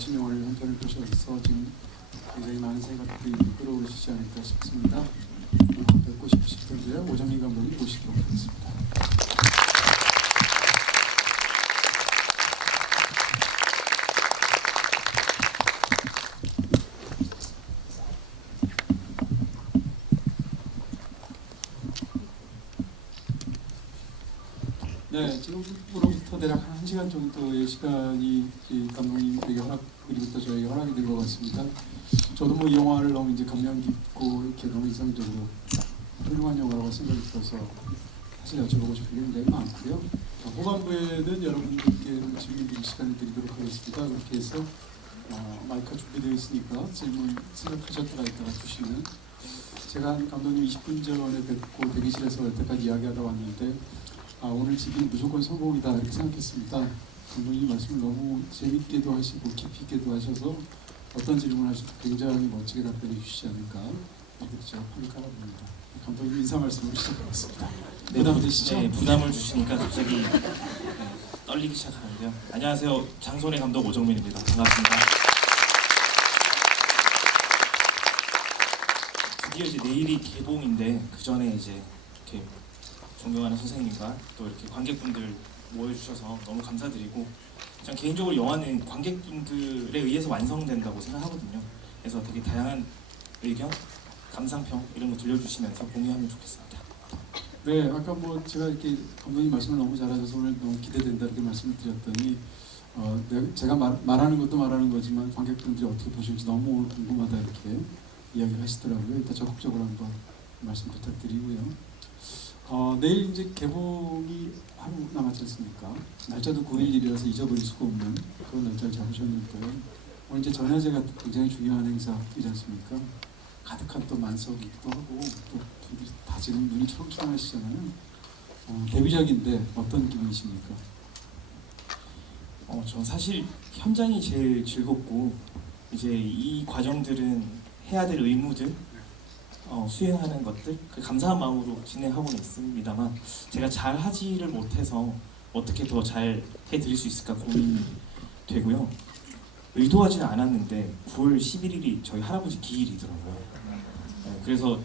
멋진 영화를 한 편을 보셔서 지금 굉장히 많은 생각들이 끌어오시지 않을까 싶습니다. 뵙고 싶으시던데요. 오정민 감독님 모시도록 하겠습니다. 네, 지금으로부터 대략 1시간 정도의 시간이 감독님에게 허락, 그리고 또 저에게 허락이 된 것 같습니다. 저도 뭐 이 영화를 너무 이제 감명 깊고 이렇게 너무 이상적으로 훌륭한 영화라고 생각이 들어서 사실 여쭤보고 싶은 게 굉장히 많고요. 후반부에는 여러분들께 질문 드릴 시간을 드리도록 하겠습니다. 그렇게 해서 마이크가 준비되어 있으니까 질문 생각하셨다가 이따가 주시는, 제가 한 감독님 20분 전에 뵙고 대기실에서 여태까지 이야기하다 왔는데 오늘 집이 무조건 성공이다 이렇게 생각했습니다. 감독님 말씀을 너무 재밌게도 하시고 깊이 있게도 하셔서 어떤 질문을 하셔도 굉장히 멋지게 답변해 주시지 않을까 이렇게 제가 판단해 봅니다. 감독님 인사 말씀을 시작하겠습니다. 네, 부담 되시죠? 네, 부담을 주시니까 갑자기 떨리기 시작하는데요. 안녕하세요, 장손의 감독 오정민입니다. 반갑습니다. 드디어 이제 내일이 개봉인데 그 전에 이제 이렇게 존경하는 선생님과 또 이렇게 관객분들 모여주셔서 너무 감사드리고, 전 개인적으로 영화는 관객분들에 의해서 완성된다고 생각하거든요. 그래서 되게 다양한 의견, 감상평 이런 거 들려주시면서 공유하면 좋겠습니다. 네, 아까 뭐 제가 이렇게 감독님 말씀을 너무 잘하셔서 오늘 너무 기대된다 이렇게 말씀을 드렸더니 제가 말하는 것도 말하는 거지만 관객분들이 어떻게 보실지 너무 오늘 궁금하다 이렇게 이야기를 하시더라고요. 일단 적극적으로 한번 말씀 부탁드리고요. 내일 이제 개봉이 하루 남았지 않습니까? 날짜도 9일이라서 잊어버릴 수가 없는 그런 날짜를 잡으셨는데요. 오늘 이제 전야제가 굉장히 중요한 행사이지 않습니까? 가득한 또 만석이기도 하고 또 분들이 다 지금 눈이 초롱초롱하시잖아요. 데뷔작인데 어떤 기분이십니까? 전 사실 현장이 제일 즐겁고, 이제 이 과정들은 해야 될 의무들, 수행하는 것들, 그 감사한 마음으로 진행하고 있습니다만, 제가 잘 하지를 못해서 어떻게 더 잘 해드릴 수 있을까 고민이 되고요. 의도하지는 않았는데 9월 11일이 저희 할아버지 기일이더라고요. 네, 그래서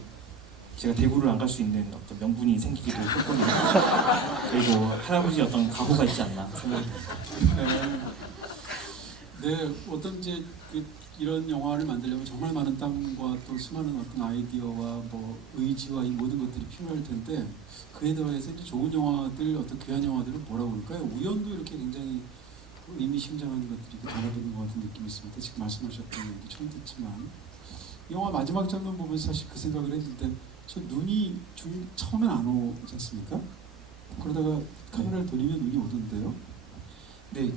제가 대구를 안 갈 수 있는 어떤 명분이 생기기도 했거든요. 그리고 할아버지 어떤 각오가 있지 않나 생각합니다. 네, 어떤 이제 이런 영화를 만들려면 정말 많은 땀과 또 수많은 어떤 아이디어와 뭐 의지와 이 모든 것들이 필요할 텐데, 그에 더해서 이제 좋은 영화들, 어떤 귀한 영화들을 뭐라고 할까요? 우연도 이렇게 굉장히 의미심장한 것들이 달아드는 것 같은 느낌이 있습니다. 지금 말씀하셨던 얘기 처음 듣지만 영화 마지막 장면 보면서 사실 그 생각을 했는데, 저 눈이 처음엔 안 오지 않습니까? 그러다가 카메라를 돌리면 눈이 오던데요. 네,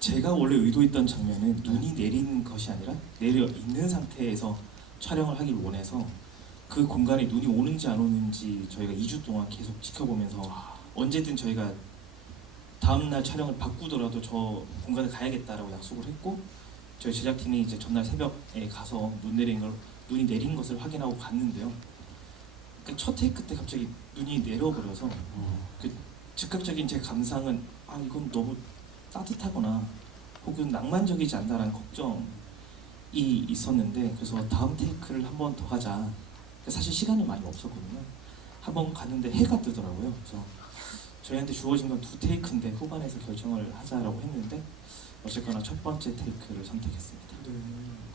제가 원래 의도했던 장면은 눈이 내린 것이 아니라 내려 있는 상태에서 촬영을 하길 원해서, 그 공간에 눈이 오는지 안 오는지 저희가 2주 동안 계속 지켜보면서 언제든 저희가 다음날 촬영을 바꾸더라도 저 공간에 가야겠다라고 약속을 했고, 저희 제작팀이 이제 전날 새벽에 가서 눈이 내린 것을 확인하고 갔는데요. 그러니까 첫 테이크 때 갑자기 눈이 내려버려서 그 즉각적인 제 감상은 이건 너무 따뜻하거나 혹은 낭만적이지 않나라는 걱정이 있었는데, 그래서 다음 테이크를 한 번 더 하자. 사실 시간이 많이 없었거든요. 한 번 갔는데 해가 뜨더라고요. 그래서 저희한테 주어진 건 2테이크인데 후반에서 결정을 하자라고 했는데, 어쨌거나 첫 번째 테이크를 선택했습니다. 네,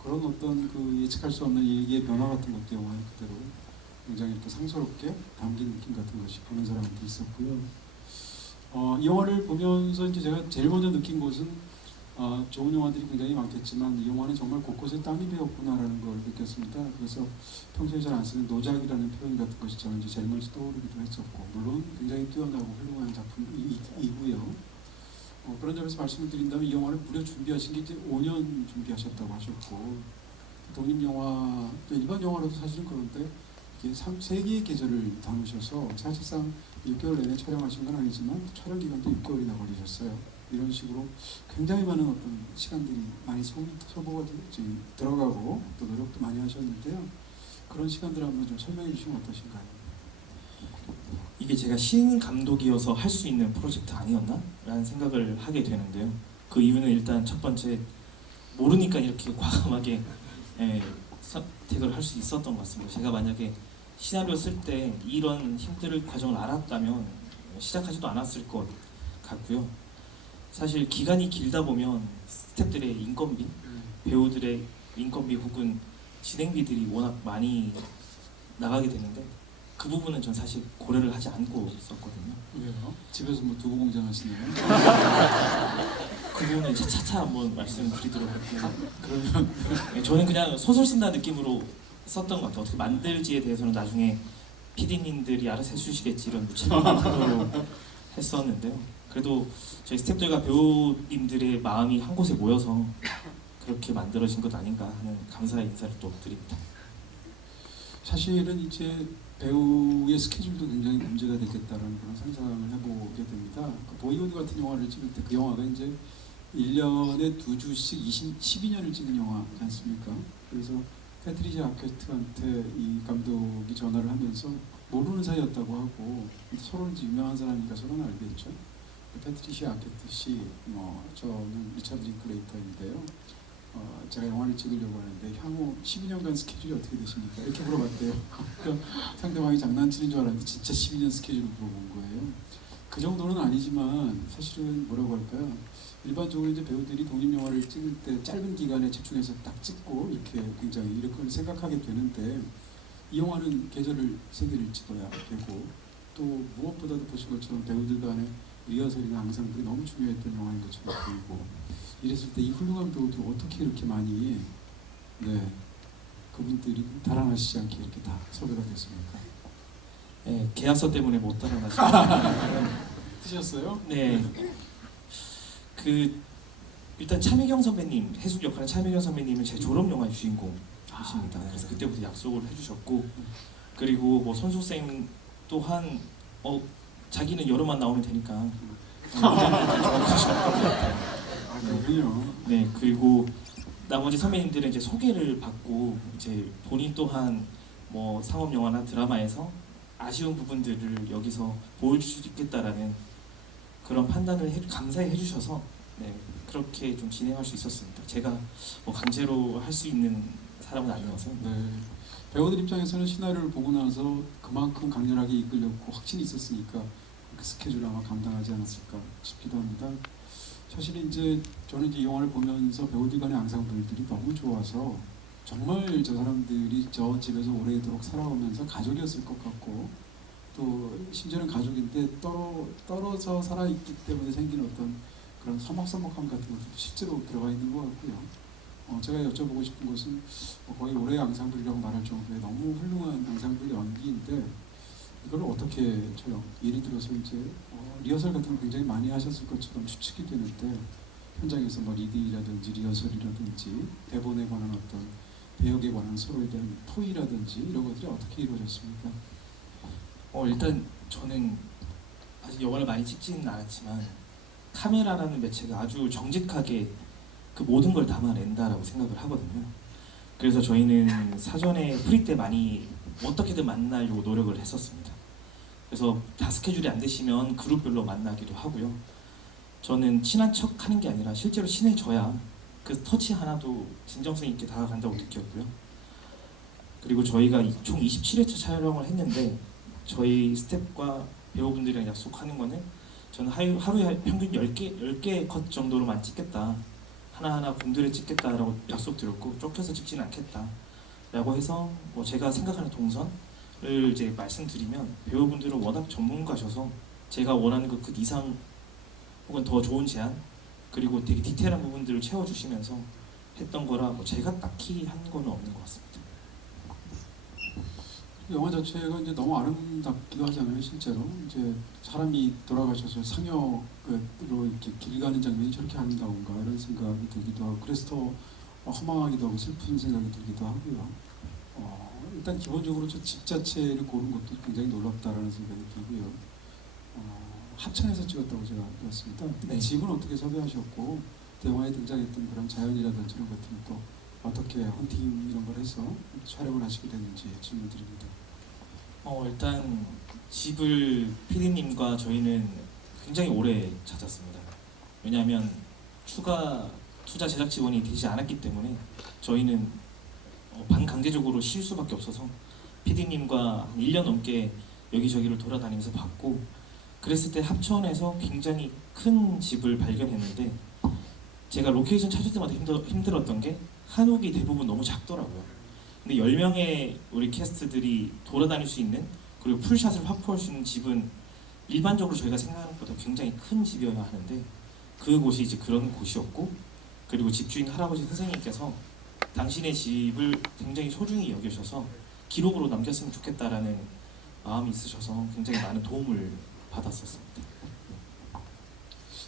그런 어떤 그 예측할 수 없는 얘기의 변화 같은 것도 영화에 그대로 굉장히 또 상스럽게 담긴 느낌 같은 것이 보는 사람한테 있었고요. 이 영화를 보면서 이제 제가 제일 먼저 느낀 것은 좋은 영화들이 굉장히 많겠지만 이 영화는 정말 곳곳에 땀이 배었구나라는 걸 느꼈습니다. 그래서 평소에 잘 안 쓰는 노작이라는 표현 같은 것이 저는 이제 제일 먼저 떠오르기도 했었고, 물론 굉장히 뛰어나고 훌륭한 작품이고요. 그런 점에서 말씀을 드린다면 이 영화를 무려 준비하신 게 이제 5년 준비하셨다고 하셨고, 독립 영화, 또 일반 영화로도 사실은 그런데 이게 3개의 계절을 담으셔서 사실상 6개월 내내 촬영하신 건 아니지만 촬영 기간도 6개월이나 걸리셨어요. 이런 식으로 굉장히 많은 어떤 시간들이 많이 소모가 들어가고 또 노력도 많이 하셨는데요. 그런 시간들 한번 좀 설명해 주시면 어떠신가요? 이게 제가 신인 감독이어서 할 수 있는 프로젝트 아니었나? 라는 생각을 하게 되는데요. 그 이유는 일단 첫 번째 모르니까 이렇게 과감하게 선택을 할 수 있었던 것 같습니다. 제가 만약에 시나리오 쓸 때 이런 힘들 과정을 알았다면 시작하지도 않았을 것 같고요. 사실 기간이 길다 보면 스태프들의 인건비, 배우들의 인건비 혹은 진행비들이 워낙 많이 나가게 되는데 그 부분은 전 사실 고려를 하지 않고 썼거든요. 왜요? 집에서 뭐 두부 공장 하시나요? 그 부분은 차차 한번 말씀드리도록 할게요. 그러면 네, 저는 그냥 소설 쓴다는 느낌으로 썼던 것 같아요. 어떻게 만들지에 대해서는 나중에 PD님들이 알아서 해주시겠지 이런 무책임한 태도로 했었는데요. 그래도 저희 스태프들과 배우님들의 마음이 한 곳에 모여서 그렇게 만들어진 것 아닌가 하는 감사의 인사를 또 드립니다. 사실은 이제 배우의 스케줄도 굉장히 문제가 되겠다라는 그런 상상을 해보게 됩니다. 그 보이오드 같은 영화를 찍을 때 그 영화가 이제 1년에 2주씩 12년을 찍은 영화지 않습니까? 그래서 패트리샤 아케트한테 이 감독이 전화를 하면서 모르는 사이였다고 하고 서로 이제 유명한 사람이니까 서로는 알겠죠. 패트리샤 아케트 씨, 저는 리차드 링클레이터인데요. 제가 영화를 찍으려고 하는데 향후 12년간 스케줄이 어떻게 되십니까? 이렇게 물어봤대요. 상대방이 장난치는 줄 알았는데 진짜 12년 스케줄을 물어본 거예요. 그 정도는 아니지만 사실은 뭐라고 할까요? 일반적으로 이제 배우들이 독립영화를 찍을 때 짧은 기간에 집중해서 딱 찍고 이렇게 굉장히 이렇게 생각하게 되는데 이 영화는 계절을 3개를 찍어야 되고 또 무엇보다도 보신 것처럼 배우들 간의 리허설이나 앙상블이 너무 중요했던 영화인 것처럼 보이고 이랬을 때 이 훌륭한 배우들 어떻게 이렇게 많이 그분들이 달아나시지 않게 이렇게 다 섭외가 됐습니까? 네, 계약서 때문에 못 달아나죠. 드셨어요? 네. 그 일단 차미경 선배님, 해숙 역할의 차미경 선배님은 제 졸업 영화의 주인공이십니다. 그래서 그때부터 약속을 해주셨고 그리고 뭐 손수생 또한 자기는 여름만 나오면 되니까 그렇군요. 네, 그리고 나머지 선배님들은 이제 소개를 받고 이제 본인 또한 뭐 상업 영화나 드라마에서 아쉬운 부분들을 여기서 보여줄 수 있겠다라는 그런 판단을 감사히 해주셔서 네, 그렇게 좀 진행할 수 있었습니다. 제가 뭐 강제로 할 수 있는 사람은 아니어서. 네. 배우들 입장에서는 시나리오를 보고 나서 그만큼 강렬하게 이끌렸고 확신이 있었으니까 그 스케줄 아마 감당하지 않았을까 싶기도 합니다. 사실 이제 저는 이제 이 영화를 보면서 배우들 간의 앙상블들이 너무 좋아서 정말 저 사람들이 저 집에서 오래도록 살아오면서 가족이었을 것 같고 또 심지어는 가족인데 떨어져 살아있기 때문에 생긴 어떤 그런 서먹서먹함 같은 것도 실제로 들어가 있는 것 같고요. 제가 여쭤보고 싶은 것은 거의 올해의 앙상블이라고 말할 정도의 너무 훌륭한 앙상블 연기인데 이걸 어떻게 쳐요? 예를 들어서 이제 리허설 같은 거 굉장히 많이 하셨을 것처럼 추측이 되는데 현장에서 뭐 리딩이라든지 리허설이라든지 대본에 관한 어떤 배역에 관한 서로에 대한 토의라든지 이런 것들이 어떻게 이루어졌습니까? 일단 저는 아직 영화를 많이 찍지는 않았지만 카메라라는 매체가 아주 정직하게 그 모든 걸 담아낸다라고 생각을 하거든요. 그래서 저희는 사전에 프리 때 많이 어떻게든 만나려고 노력을 했었습니다. 그래서 다 스케줄이 안 되시면 그룹별로 만나기도 하고요. 저는 친한 척 하는 게 아니라 실제로 친해져야 그 터치 하나도 진정성 있게 다가간다고 느꼈고요. 그리고 저희가 총 27회차 촬영을 했는데 저희 스태프과 배우분들이랑 약속하는 거는 저는 하루에 평균 10개 컷 정도로만 찍겠다. 하나하나 공들여 찍겠다라고 약속드렸고 쫓겨서 찍지는 않겠다. 라고 해서 뭐 제가 생각하는 동선을 이제 말씀드리면 배우분들은 워낙 전문가셔서 제가 원하는 그 이상 혹은 더 좋은 제안 그리고 되게 디테일한 부분들을 채워주시면서 했던 거라 뭐 제가 딱히 한 거는 없는 것 같습니다. 영화 자체가 이제 너무 아름답기도 하잖아요. 실제로 이제 사람이 돌아가셔서 상여로 이렇게 길 가는 장면이 저렇게 아름다운가 이런 생각이 들기도 하고 그래서 더 허망하기도 하고 슬픈 생각이 들기도 하고요. 일단 기본적으로 저 집 자체를 고른 것도 굉장히 놀랍다라는 생각이 들고요. 합천에서 찍었다고 제가 들었습니다. 네. 집은 어떻게 섭외하셨고 영화에 등장했던 그런 자연이라든지 이런 것들은 또 어떻게 헌팅 이런 걸 해서 촬영을 하시게 됐는지 질문드립니다. 일단 집을 PD님과 저희는 굉장히 오래 찾았습니다. 왜냐하면 추가 투자 제작 지원이 되지 않았기 때문에 저희는 반강제적으로 쉴 수밖에 없어서 PD님과 1년 넘게 여기저기를 돌아다니면서 봤고, 그랬을 때 합천에서 굉장히 큰 집을 발견했는데, 제가 로케이션 찾을 때마다 힘들었던 게 한옥이 대부분 너무 작더라고요. 근데 10명의 우리 캐스트들이 돌아다닐 수 있는, 그리고 풀샷을 확보할 수 있는 집은 일반적으로 저희가 생각하는 것보다 굉장히 큰 집이어야 하는데, 그곳이 이제 그런 곳이었고, 그리고 집주인 할아버지 선생님께서 당신의 집을 굉장히 소중히 여기셔서 기록으로 남겼으면 좋겠다라는 마음이 있으셔서 굉장히 많은 도움을 받았었습니다.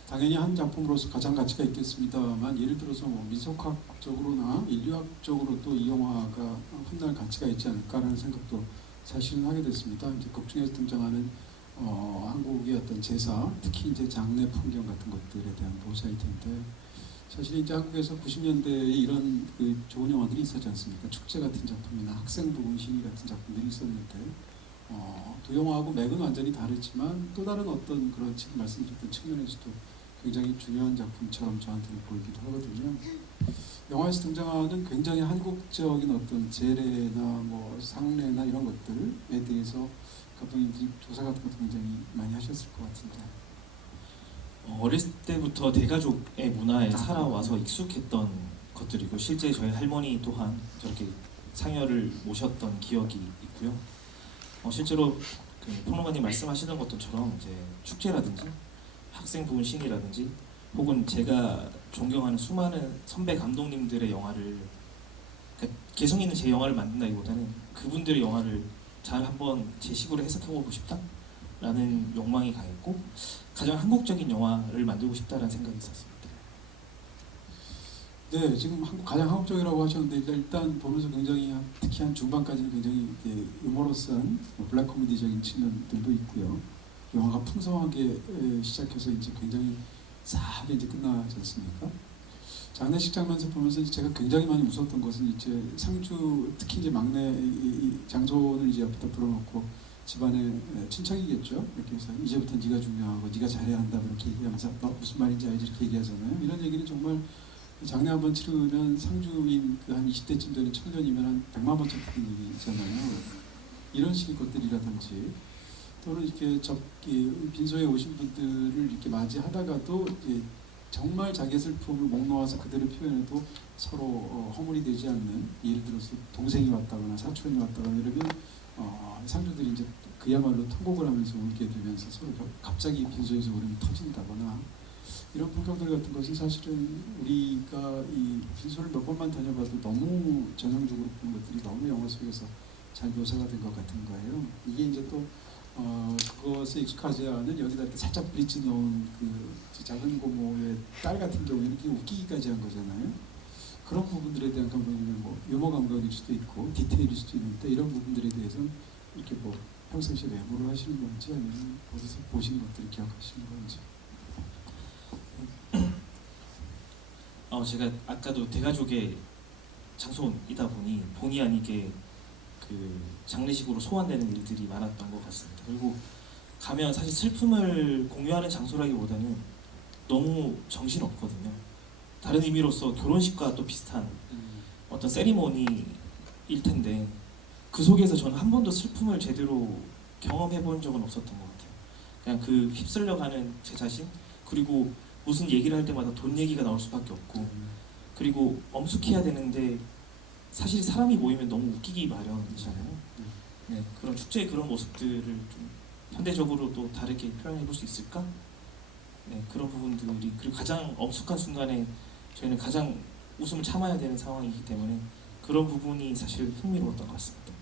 당연히 한 작품으로서 가장 가치가 있겠습니다만, 예를 들어서 뭐 미술학적으로나 인류학적으로 또 이 영화가 훗날 가치가 있지 않을까라는 생각도 사실은 하게 됐습니다. 이제 극 중에서 등장하는 한국의 어떤 제사, 특히 이제 장례 풍경 같은 것들에 대한 묘사일 텐데, 사실 이제 한국에서 90년대에 이런 그 좋은 영화들이 있었지 않습니까? 축제 같은 작품이나 학생 부분 시위 같은 작품들이 있었는데, 두 영화하고 맥은 완전히 다르지만 또 다른 어떤 그런 지금 말씀드렸던 측면에서도 굉장히 중요한 작품처럼 저한테는 보이기도 하거든요. 영화에서 등장하는 굉장히 한국적인 어떤 제례나 뭐 상례나 이런 것들에 대해서 감독님들이 조사 같은 것도 굉장히 많이 하셨을 것 같은데. 어렸을 때부터 대가족의 문화에 살아와서 익숙했던 것들이고, 실제 저희 할머니 또한 저렇게 상여를 모셨던 기억이 있고요. 실제로 그 평론가님 말씀하시는 것처럼 이제 축제라든지 학생 부문 신이라든지 혹은 제가 존경하는 수많은 선배 감독님들의 영화를, 그러니까 개성 있는 제 영화를 만든다기보다는 그분들의 영화를 잘 한번 제 식으로 해석해보고 싶다라는 욕망이 강했고, 가장 한국적인 영화를 만들고 싶다라는 생각이 있었습니다. 네, 지금 가장 한국적이라고 하셨는데, 일단 보면서 굉장히 특히 한 중반까지는 굉장히 유머러스한 블랙 코미디적인 측면들도 있고요. 영화가 풍성하게 시작해서 이제 굉장히 싸하게 이제 끝나지 않습니까? 장례식 장면에서 보면서 제가 굉장히 많이 웃었던 것은 이제 상주, 특히 이제 막내 장손을 이제 옆에다 불어놓고 집안의 친척이겠죠. 이렇게 해서 이제부터 네가 중요하고 네가 잘해야 한다 이렇게 얘기하면서 너 무슨 말인지 알지 이렇게 얘기하잖아요. 이런 얘기는 정말 장례 한번 치르면 상주인 그 한 20대쯤 되는 청년이면 한 100만 번쯤 듣는 얘기잖아요. 이런 식의 것들이라든지, 또는 이렇게 빈소에 오신 분들을 이렇게 맞이하다가도 이제 정말 자기의 슬픔을 목 놓아서 그대로 표현해도 서로 허물이 되지 않는, 예를 들어서 동생이 왔다거나 사촌이 왔다거나 이러면 상주들이 이제 그야말로 통곡을 하면서 울게 되면서 서로 갑자기 빈소에서 울음이 터진다거나, 이런 풍경들 같은 것은 사실은 우리가 이 빈소를 몇 번만 다녀봐도 너무 전형적으로 보는 것들이 너무 영화 속에서 잘 묘사가 된 것 같은 거예요. 이게 이제 또 그것에 익숙하지 않은, 여기다 이렇게 살짝 브릿지 넣은 그 작은 고모의 딸 같은 경우에는 이렇게 웃기기까지 한 거잖아요. 그런 부분들에 대한 감독님의 뭐 유머 감각일 수도 있고 디테일일 수도 있는데, 이런 부분들에 대해서는 이렇게 뭐 평상시에 메모를 하시는 건지 아니면 어디서 보신 것들을 기억하시는 건지. 제가 아까도 대가족의 장손이다 보니 본의 아니게 그 장례식으로 소환되는 일들이 많았던 것 같습니다. 그리고 가면 사실 슬픔을 공유하는 장소라기보다는 너무 정신없거든요. 다른 의미로서 결혼식과 또 비슷한 어떤 세리머니일 텐데, 그 속에서 저는 한 번도 슬픔을 제대로 경험해 본 적은 없었던 것 같아요. 그냥 그 휩쓸려가는 제 자신, 그리고 무슨 얘기를 할 때마다 돈 얘기가 나올 수밖에 없고, 그리고 엄숙해야 되는데 사실 사람이 모이면 너무 웃기기 마련이잖아요. 네, 그런 축제의 그런 모습들을 좀 현대적으로 또 다르게 표현해 볼 수 있을까? 네, 그런 부분들이, 그리고 가장 엄숙한 순간에 저희는 가장 웃음을 참아야 되는 상황이기 때문에 그런 부분이 사실 흥미로웠던 것 같습니다.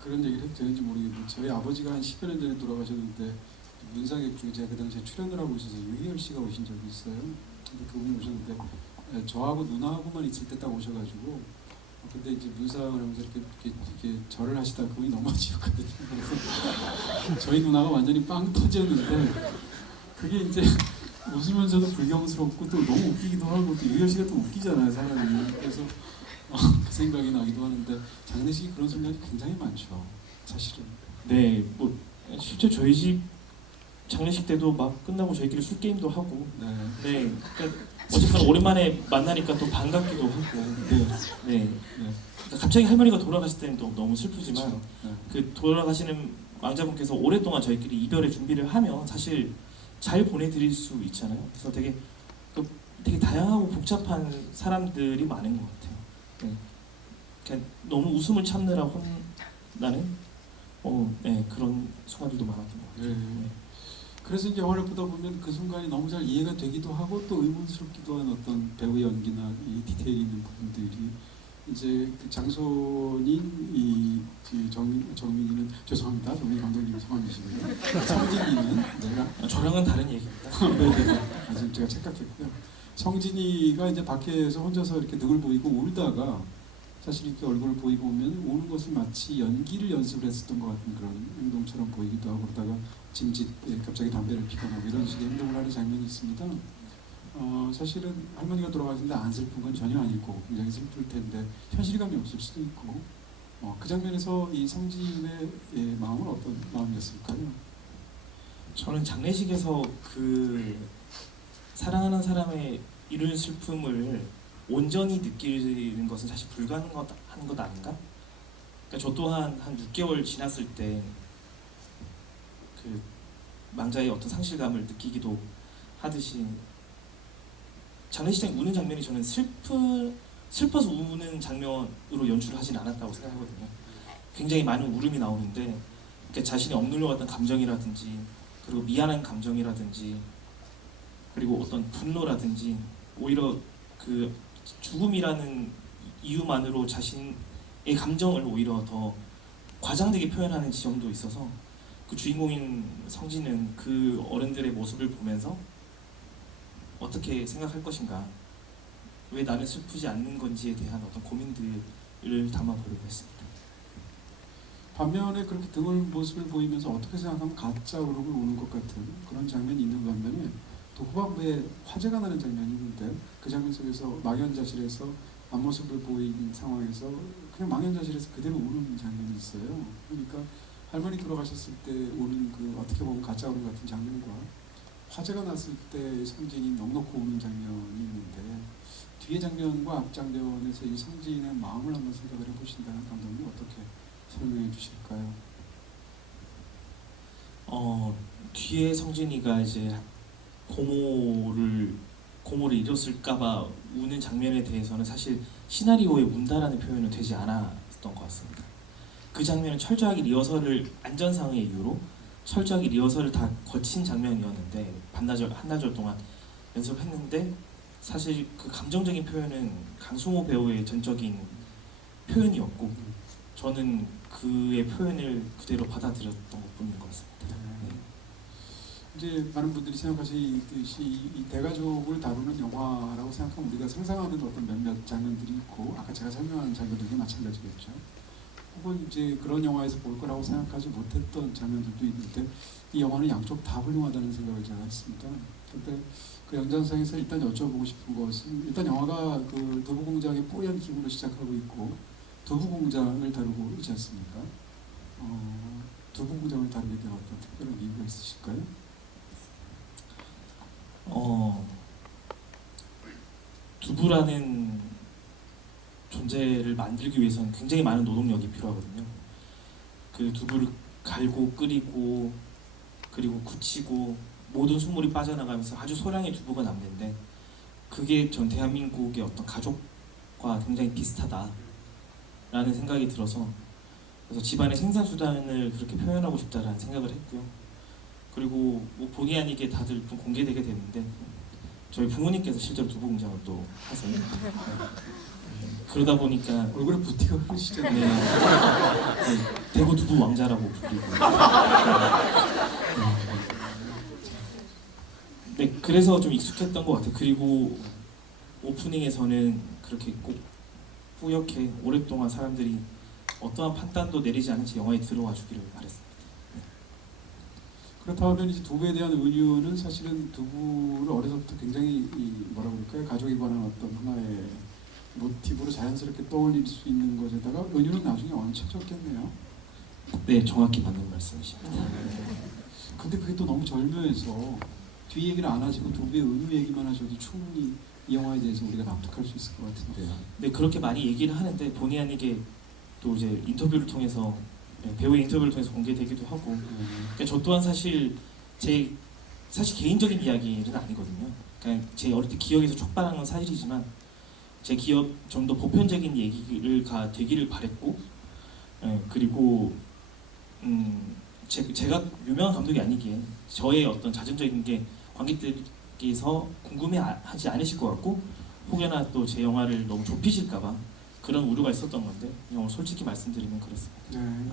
그런 얘기를 해도 되는지 모르겠는데, 저희 아버지가 한 10여 년 전에 돌아가셨는데 문상객 중에 제가 그 당시에 출연을 하고 있어서 유희열 씨가 오신 적이 있어요. 근데 그분이 오셨는데 저하고 누나하고만 있을 때 딱 오셔가지고, 근데 이제 문상을 하면서 이렇게 절을 하시다가 그분이 넘어지셨거든요. 그래서 저희 누나가 완전히 빵 터졌는데, 그게 이제 웃으면서도 불경스럽고 또 너무 웃기기도 하고, 또 유희열 씨가 또 웃기잖아요, 사람이. 그래서 그 생각이 나기도 하는데, 장례식이 그런 순간이 굉장히 많죠, 사실은. 네, 뭐 실제 저희 집 장례식 때도 막 끝나고 저희끼리 술 게임도 하고 네. 네 그러니까 어쨌든 오랜만에 만나니까 또 반갑기도 하고 네. 네 네. 그러니까 갑자기 할머니가 돌아가실 때는 또 너무 슬프지만 그렇죠. 네. 그 돌아가시는 왕자분께서 오랫동안 저희끼리 이별의 준비를 하면 사실 잘 보내드릴 수 있잖아요. 그래서 되게 다양하고 복잡한 사람들이 많은 것 같아요. 네. 그냥 너무 웃음을 참느라 혼나는 네, 그런 순간들도 많았던 것 같아요. 네. 그래서 이제 영화를 보다 보면 그 순간이 너무 잘 이해가 되기도 하고 또 의문스럽기도 한 어떤 배우의 연기나 이 디테일 있는 부분들이 이제 그 장손인 정민이는 죄송합니다. 정민 감독님 성함이시고요. 성진이는 내가 저랑은 다른 얘기입니다. 네네네. 지금 제가 착각했고요. 성진이가 이제 밖에서 혼자서 이렇게 늑을 보이고 울다가 사실 이렇게 얼굴을 보이고 오면 우는 것은 마치 연기를 연습을 했었던 것 같은 그런 행동처럼 보이기도 하고 그러다가 짐짓 갑자기 담배를 피거나 뭐 이런 식의 행동을 하는 장면이 있습니다. 사실은 할머니가 돌아가셨는데 안 슬픈 건 전혀 아니고 굉장히 슬플 텐데 현실감이 없을 수도 있고 그 장면에서 이 성진의 마음은 어떤 마음이었을까요? 저는 장례식에서 그 사랑하는 사람의 이룬 슬픔을 온전히 느끼는 것은 사실 불가능한 것 아닌가? 그러니까 저 또한 한 6개월 지났을 때 그 망자의 어떤 상실감을 느끼기도 하듯이 장례식장에 우는 장면이 저는 슬퍼서 우는 장면으로 연출을 하진 않았다고 생각하거든요. 굉장히 많은 울음이 나오는데 그러니까 자신이 억눌려왔던 감정이라든지 그리고 미안한 감정이라든지 그리고 어떤 분노라든지 오히려 그 죽음이라는 이유만으로 자신의 감정을 오히려 더 과장되게 표현하는 지점도 있어서 그 주인공인 성진은 그 어른들의 모습을 보면서 어떻게 생각할 것인가, 왜 나는 슬프지 않는 건지에 대한 어떤 고민들을 담아보려고 했습니다. 반면에 그렇게 등을 모습을 보이면서 어떻게 생각하면 가짜 울음을 우는 것 같은 그런 장면이 있는 반면에 또 후반부에 화재가 나는 장면이 있는데 그 장면 속에서 망연자실해서 앞모습을 보인 상황에서 그냥 망연자실해서 그대로 우는 장면이 있어요. 그러니까 할머니 돌아가셨을 때 우는 그 어떻게 보면 가짜 울음 같은 장면과 화재가 났을 때 성진이 넋놓고 우는 장면이 있는데 뒤의 장면과 앞 장면에서 이 성진의 마음을 한번 생각을 해보신다면 감독님 어떻게 설명해 주실까요? 뒤에 성진이가 이제 고모를 잃었을까봐 우는 장면에 대해서는 사실 시나리오에 운다라는 표현은 되지 않았던 것 같습니다. 그 장면은 철저하게 리허설을 안전상의 이유로 철저하게 리허설을 다 거친 장면이었는데 한나절 동안 연습했는데 사실 그 감정적인 표현은 강승호 배우의 전적인 표현이었고 저는 그의 표현을 그대로 받아들였던 것뿐인 것 같습니다. 네. 이제 많은 분들이 생각하시듯이 이 대가족을 다루는 영화라고 생각하면 우리가 상상하는 어떤 몇몇 장면들이 있고 아까 제가 설명한 장면들도 마찬가지겠죠. 혹은 이제 그런 영화에서 볼 거라고 생각하지 못했던 장면들도 있는데 이 영화는 양쪽 다 훌륭하다는 생각을 제가 했습니다. 그런데 그 연장선에서 일단 여쭤보고 싶은 것은 일단 영화가 그 두부공장의 뽀얀 기분으로 시작하고 있고 두부공장을 다루고 있지 않습니까? 두부공장을 다루게 된 어떤 특별한 이유가 있으실까요? 두부라는 존재를 만들기 위해서는 굉장히 많은 노동력이 필요하거든요. 그 두부를 갈고 끓이고 그리고 굳히고 모든 수물이 빠져나가면서 아주 소량의 두부가 남는데 그게 전 대한민국의 어떤 가족과 굉장히 비슷하다라는 생각이 들어서 그래서 집안의 생산 수단을 그렇게 표현하고 싶다라는 생각을 했고요. 그리고 뭐 본의 아니게 다들 좀 공개되게 됐는데 저희 부모님께서 실제로 두부 공장을 또 하세요. 그러다 보니까 얼굴에 붓기가 흐르시잖아요. 네, 대구 두부 왕자라고 불리고. 네, 그래서 좀 익숙했던 것 같아요. 그리고 오프닝에서는 그렇게 꼭 뿌옇게 오랫동안 사람들이 어떠한 판단도 내리지 않은 채 영화에 들어와 주기를 바랬습니다. 그렇다면 이제 두부에 대한 은유는 사실은 두부를 어려서부터 굉장히 뭐라고 그럴까요? 가족에 관한 어떤 하나의 모티브로 자연스럽게 떠올릴 수 있는 것에다가 은유는 나중에 얹혀졌겠네요. 네, 정확히 맞는 말씀이십니다. 근데 그게 또 너무 절묘해서 뒤 얘기를 안 하시고 두 배의 은유 얘기만 하셔도 충분히 이 영화에 대해서 우리가 납득할 수 있을 것 같은데요. 네, 그렇게 많이 얘기를 하는데 본의 아니게 또 이제 인터뷰를 통해서 배우의 인터뷰를 통해서 공개되기도 하고 그러니까 저 또한 사실 제 사실 개인적인 이야기는 아니거든요. 그냥 제 어릴 때 기억에서 촉발한 건 사실이지만 제 기억 좀 더 보편적인 얘기가 되기를 바랬고 그리고 제가 유명한 감독이 아니기에 저의 어떤 자전적인 게 관객들께서 궁금해하지 않으실 것 같고 혹여나 또 제 영화를 너무 좁히실까봐 그런 우려가 있었던 건데 그냥 오늘 솔직히 말씀드리면 그렇습니다. 네.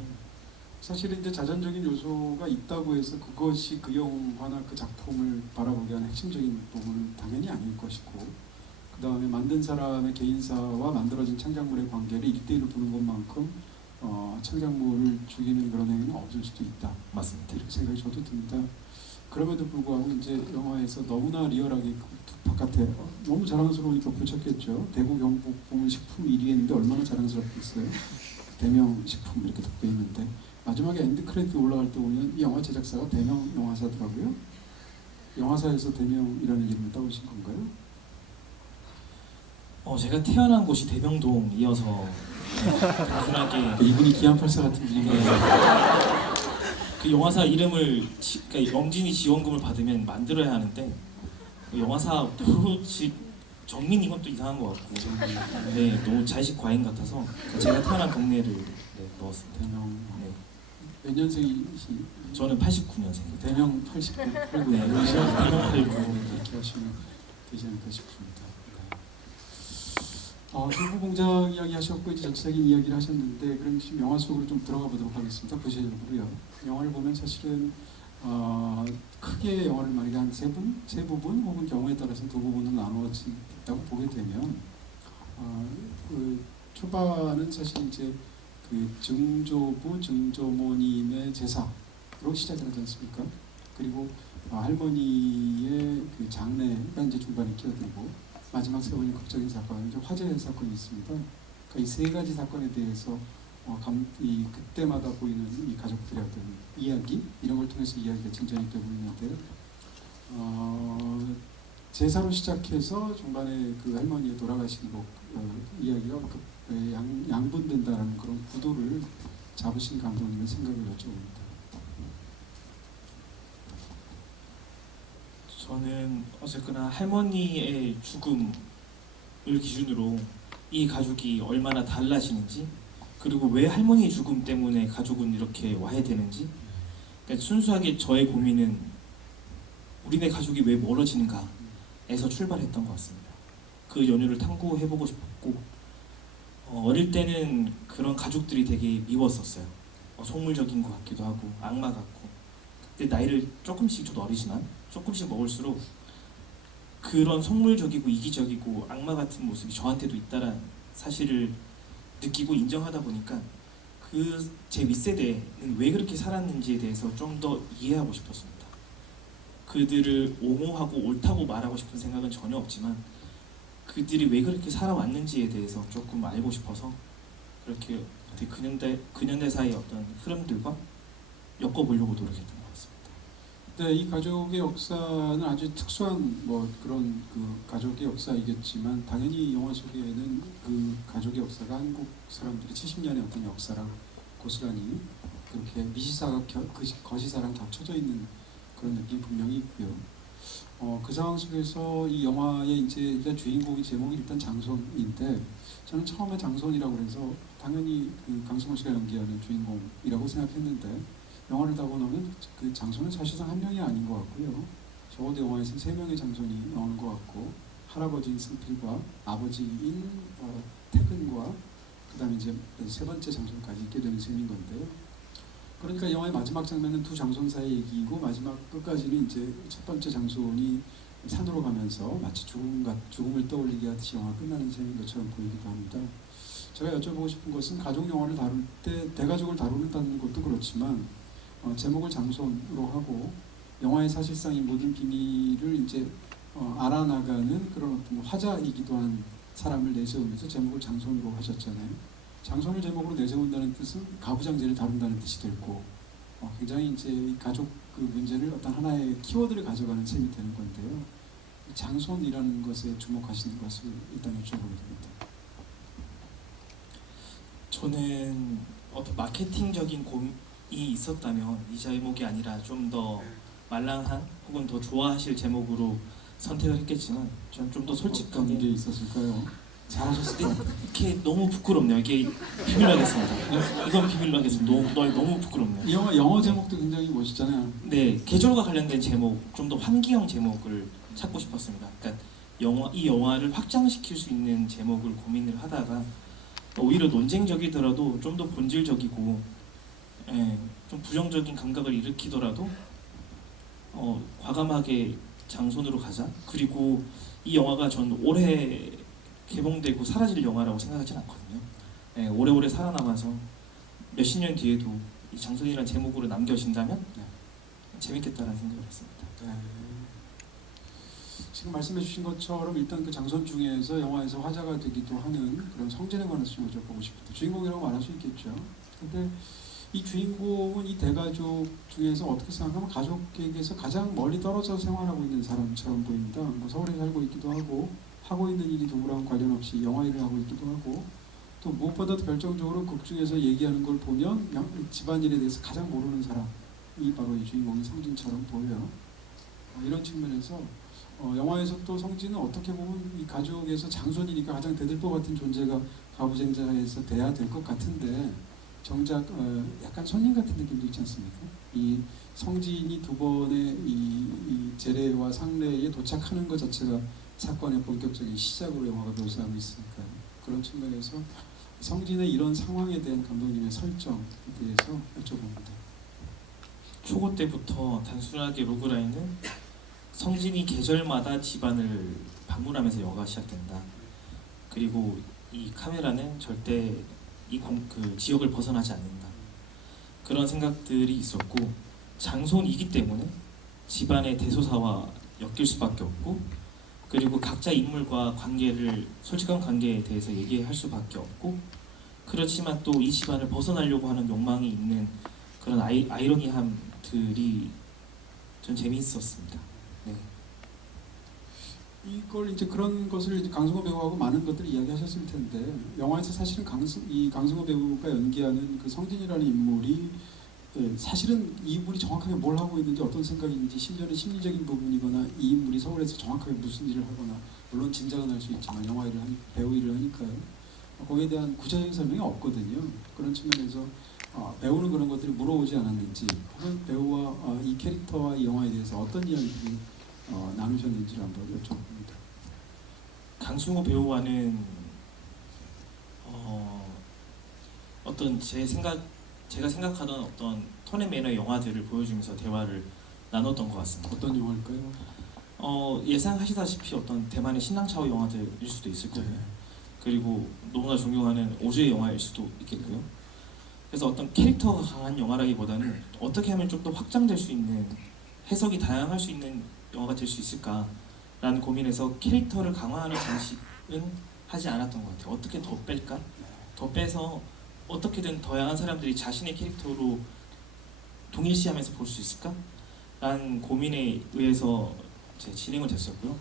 사실은 이제 자전적인 요소가 있다고 해서 그것이 그 영화나 그 작품을 바라보게 하는 핵심적인 부분은 당연히 아닐 것이고 그 다음에 만든 사람의 개인사와 만들어진 창작물의 관계를 1대1로 보는 것만큼 창작물을 죽이는 그런 행위는 없을 수도 있다. 맞습니다. 이렇게 생각이 저도 듭니다. 그럼에도 불구하고 이제 영화에서 너무나 리얼하게 바깥에 너무 자랑스러우니까 붙였겠죠. 대구 경북 보면 식품 1위 했는데 얼마나 자랑스럽겠어요. 대명 식품 이렇게 덮여 있는데 마지막에 엔드 크레딧 올라갈 때 보면 이 영화 제작사가 대명 영화사더라고요. 영화사에서 대명이라는 이름을 따오신 건가요? 제가 태어난 곳이 대명동이어서 단순하게 이분이 기안84 같은 분인가요? 그 영화사 이름을 그러니까 영진이 지원금을 받으면 만들어야 하는데 그 영화사 도로지 정민 이건 또 이상한 것 같고 네, 너무 자식 과잉 같아서 제가 태어난 동네를 넣었습니다. 대명 네. 몇 년생이시? 저는 89년생. 대명 89, 네, 89. 대명 89. 이렇게 하시면 되지 않을까 싶습니다. 중부 공장 이야기 하셨고 이제 전체적인 이야기를 하셨는데 그럼 지금 영화 속으로 좀 들어가 보도록 하겠습니다. 구체적으로요. 영화를 보면 사실은 크게 영화를 만약에 한 세 부분 혹은 경우에 따라서 두 부분으로 나누어진다고 보게 되면 그 초반은 사실 이제 그 증조부 증조모님의 제사로 시작을 하지 않습니까? 그리고 할머니의 그 장례가 이제 중반에 끼어들고 마지막 세 번이 극적인 사건, 화재 사건이 있습니다. 그러니까 이 세 가지 사건에 대해서 그때마다 보이는 이 가족들의 어떤 이야기 이런 걸 통해서 이야기가 진전이 되고 있는데 제사로 시작해서 중반에 그 할머니의 돌아가신 이야기가 양분된다라는 그런 구도를 잡으신 감독님의 생각을 여쭤봅니다. 저는 어쨌거나 할머니의 죽음을 기준으로 이 가족이 얼마나 달라지는지 그리고 왜 할머니의 죽음 때문에 가족은 이렇게 와야 되는지 그러니까 순수하게 저의 고민은 우리네 가족이 왜 멀어지는가에서 출발했던 것 같습니다. 그 연유를 탐구해보고 싶었고 어릴 때는 그런 가족들이 되게 미웠었어요. 속물적인 것 같기도 하고 악마 같고 근데 나이를 조금씩 저도 어리지만 조금씩 먹을수록 그런 속물적이고 이기적이고 악마 같은 모습이 저한테도 있다는 사실을 느끼고 인정하다 보니까 그 제 윗세대는 왜 그렇게 살았는지에 대해서 좀 더 이해하고 싶었습니다. 그들을 옹호하고 옳다고 말하고 싶은 생각은 전혀 없지만 그들이 왜 그렇게 살아왔는지에 대해서 조금 알고 싶어서 그렇게 근현대사의 어떤 흐름들과 엮어보려고 노력했던 것 같습니다. 네, 이 가족의 역사는 아주 특수한 그런 그 가족의 역사이겠지만 당연히 영화 속에는 그 가족의 역사가 한국 사람들이 70년의 어떤 역사랑 고스란히 그렇게 미시사가 거시사랑 겹쳐져 있는 그런 느낌이 분명히 있고요. 그 상황 속에서 이 영화의 이제 일단 주인공의 제목이 일단 장손인데 저는 처음에 장손이라고 그래서 당연히 그 강승호 씨가 연기하는 주인공이라고 생각했는데 영화를 다 보고 나면 그 장손은 사실상 한 명이 아닌 것 같고요. 적어도 영화에서는 세 명의 장손이 나오는 것 같고 할아버지인 승필과 아버지인 태근과 그다음에 이제 세 번째 장손까지 있게 되는 셈인 건데요. 그러니까 영화의 마지막 장면은 두 장손 사이의 얘기이고 마지막 끝까지는 이제 첫 번째 장손이 산으로 가면서 마치 죽음을 떠올리게 하듯이 영화가 끝나는 셈인 것처럼 보이기도 합니다. 제가 여쭤보고 싶은 것은 가족 영화를 다룰 때 대가족을 다루는다는 것도 그렇지만 제목을 장손으로 하고 영화의 사실상 이 모든 비밀을 이제 알아나가는 그런 어떤 화자이기도 한 사람을 내세우면서 제목을 장손으로 하셨잖아요. 장손을 제목으로 내세운다는 뜻은 가부장제를 다룬다는 뜻이 됐고 굉장히 이제 이 가족 그 문제를 어떤 하나의 키워드를 가져가는 셈이 되는 건데요. 장손이라는 것에 주목하시는 것을 일단 여쭤보게 됩니다. 저는 어떤 마케팅적인 고민이 있었다면 이 제목이 아니라 좀 더 말랑한 혹은 더 좋아하실 제목으로 선택을 했겠지만 저는 좀 더 어떤 게 솔직하게 있었을까요? 잘하셨을 것 같아요. 이렇게 너무 부끄럽네요. 이게 비밀로 하겠습니다. 이건 비밀로 하겠습니다. 너무 부끄럽네요. 이 영어 제목도 굉장히 멋있잖아요. 네, 계절과 관련된 제목, 좀 더 환기형 제목을 찾고 싶었습니다. 그러니까 이 영화를 확장시킬 수 있는 제목을 고민을 하다가 오히려 논쟁적이더라도 좀 더 본질적이고, 좀 부정적인 감각을 일으키더라도 과감하게 장손으로 가자. 그리고 이 영화가 전 올해 개봉되고 사라질 영화라고 생각하진 않거든요. 오래오래 살아남아서 몇십 년 뒤에도 이 장손이라는 제목으로 남겨진다면 재밌겠다는 생각을 했습니다. 네. 지금 말씀해 주신 것처럼 일단 그 장손 중에서 영화에서 화제가 되기도 하는 그런 성진에 관해서 좀 여쭤보고 싶은데 주인공이라고 말할 수 있겠죠. 근데 이 주인공은 이 대가족 중에서 어떻게 생각하면 가족에게서 가장 멀리 떨어져 생활하고 있는 사람처럼 보입니다. 뭐 서울에 살고 있기도 하고 있는 일이 누구랑 관련 없이 영화 일을 하고 있기도 하고 또 무엇보다 결정적으로 극 중에서 얘기하는 걸 보면 집안일에 대해서 가장 모르는 사람이 바로 이 주인공인 성진처럼 보여요. 이런 측면에서 영화에서 또 성진은 어떻게 보면 이 가족에서 장손이니까 가장 대들보 같은 존재가 가부쟁자에서 돼야 될 것 같은데 정작 약간 손님 같은 느낌도 있지 않습니까? 이 성진이 두 번의 이 재래와 상례에 도착하는 것 자체가 사건의 본격적인 시작으로 영화가 묘사하고 있으니까요. 그런 측면에서 성진의 이런 상황에 대한 감독님의 설정에 대해서 여쭤봅니다. 초고 때부터 단순하게 로그라인은 성진이 계절마다 집안을 방문하면서 영화가 시작된다. 그리고 이 카메라는 절대 그 지역을 벗어나지 않는다. 그런 생각들이 있었고 장손이기 때문에 집안의 대소사와 엮일 수밖에 없고 그리고 각자 인물과 솔직한 관계에 대해서 얘기할 수밖에 없고 그렇지만 또 이 집안을 벗어나려고 하는 욕망이 있는 그런 아이러니함들이 전 재미있었습니다. 네. 이걸 이제 그런 것을 이제 강승호 배우하고 많은 것들을 이야기하셨을 텐데 영화에서 사실은 강승호 배우가 연기하는 그 성진이라는 인물이 사실은 이 인물이 정확하게 뭘 하고 있는지 어떤 생각인지 심지어는 심리적인 부분이거나 이 인물이 서울에서 정확하게 무슨 일을 하거나 물론 짐작은 할 수 있지만 영화 일을 배우 일을 하니까요. 거기에 대한 구체적인 설명이 없거든요. 그런 측면에서 배우는 그런 것들이 물어오지 않았는지 혹은 배우와 이 캐릭터와 이 영화에 대해서 어떤 이야기들이 나누셨는지를 한번 여쭤봅니다. 강승호 배우와는 어떤 제가 생각하던 어떤 톤의 매너의 영화들을 보여주면서 대화를 나눴던 것 같습니다. 어떤 영화일까요? 예상하시다시피 어떤 대만의 신랑차오 영화들일 수도 있을 거예요. 네. 그리고 너무나 존경하는 오즈의 영화일 수도 있겠고요. 그래서 어떤 캐릭터가 강한 영화라기보다는 어떻게 하면 좀 더 확장될 수 있는 해석이 다양할 수 있는 영화가 될 수 있을까라는 고민에서 캐릭터를 강화하는 방식은 하지 않았던 것 같아요. 어떻게 더 뺄까? 더 빼서 어떻게든 다양한 사람들이 자신의 캐릭터로 동일시하면서 볼 수 있을까? 라는 고민에 의해서 진행을 됐었고요.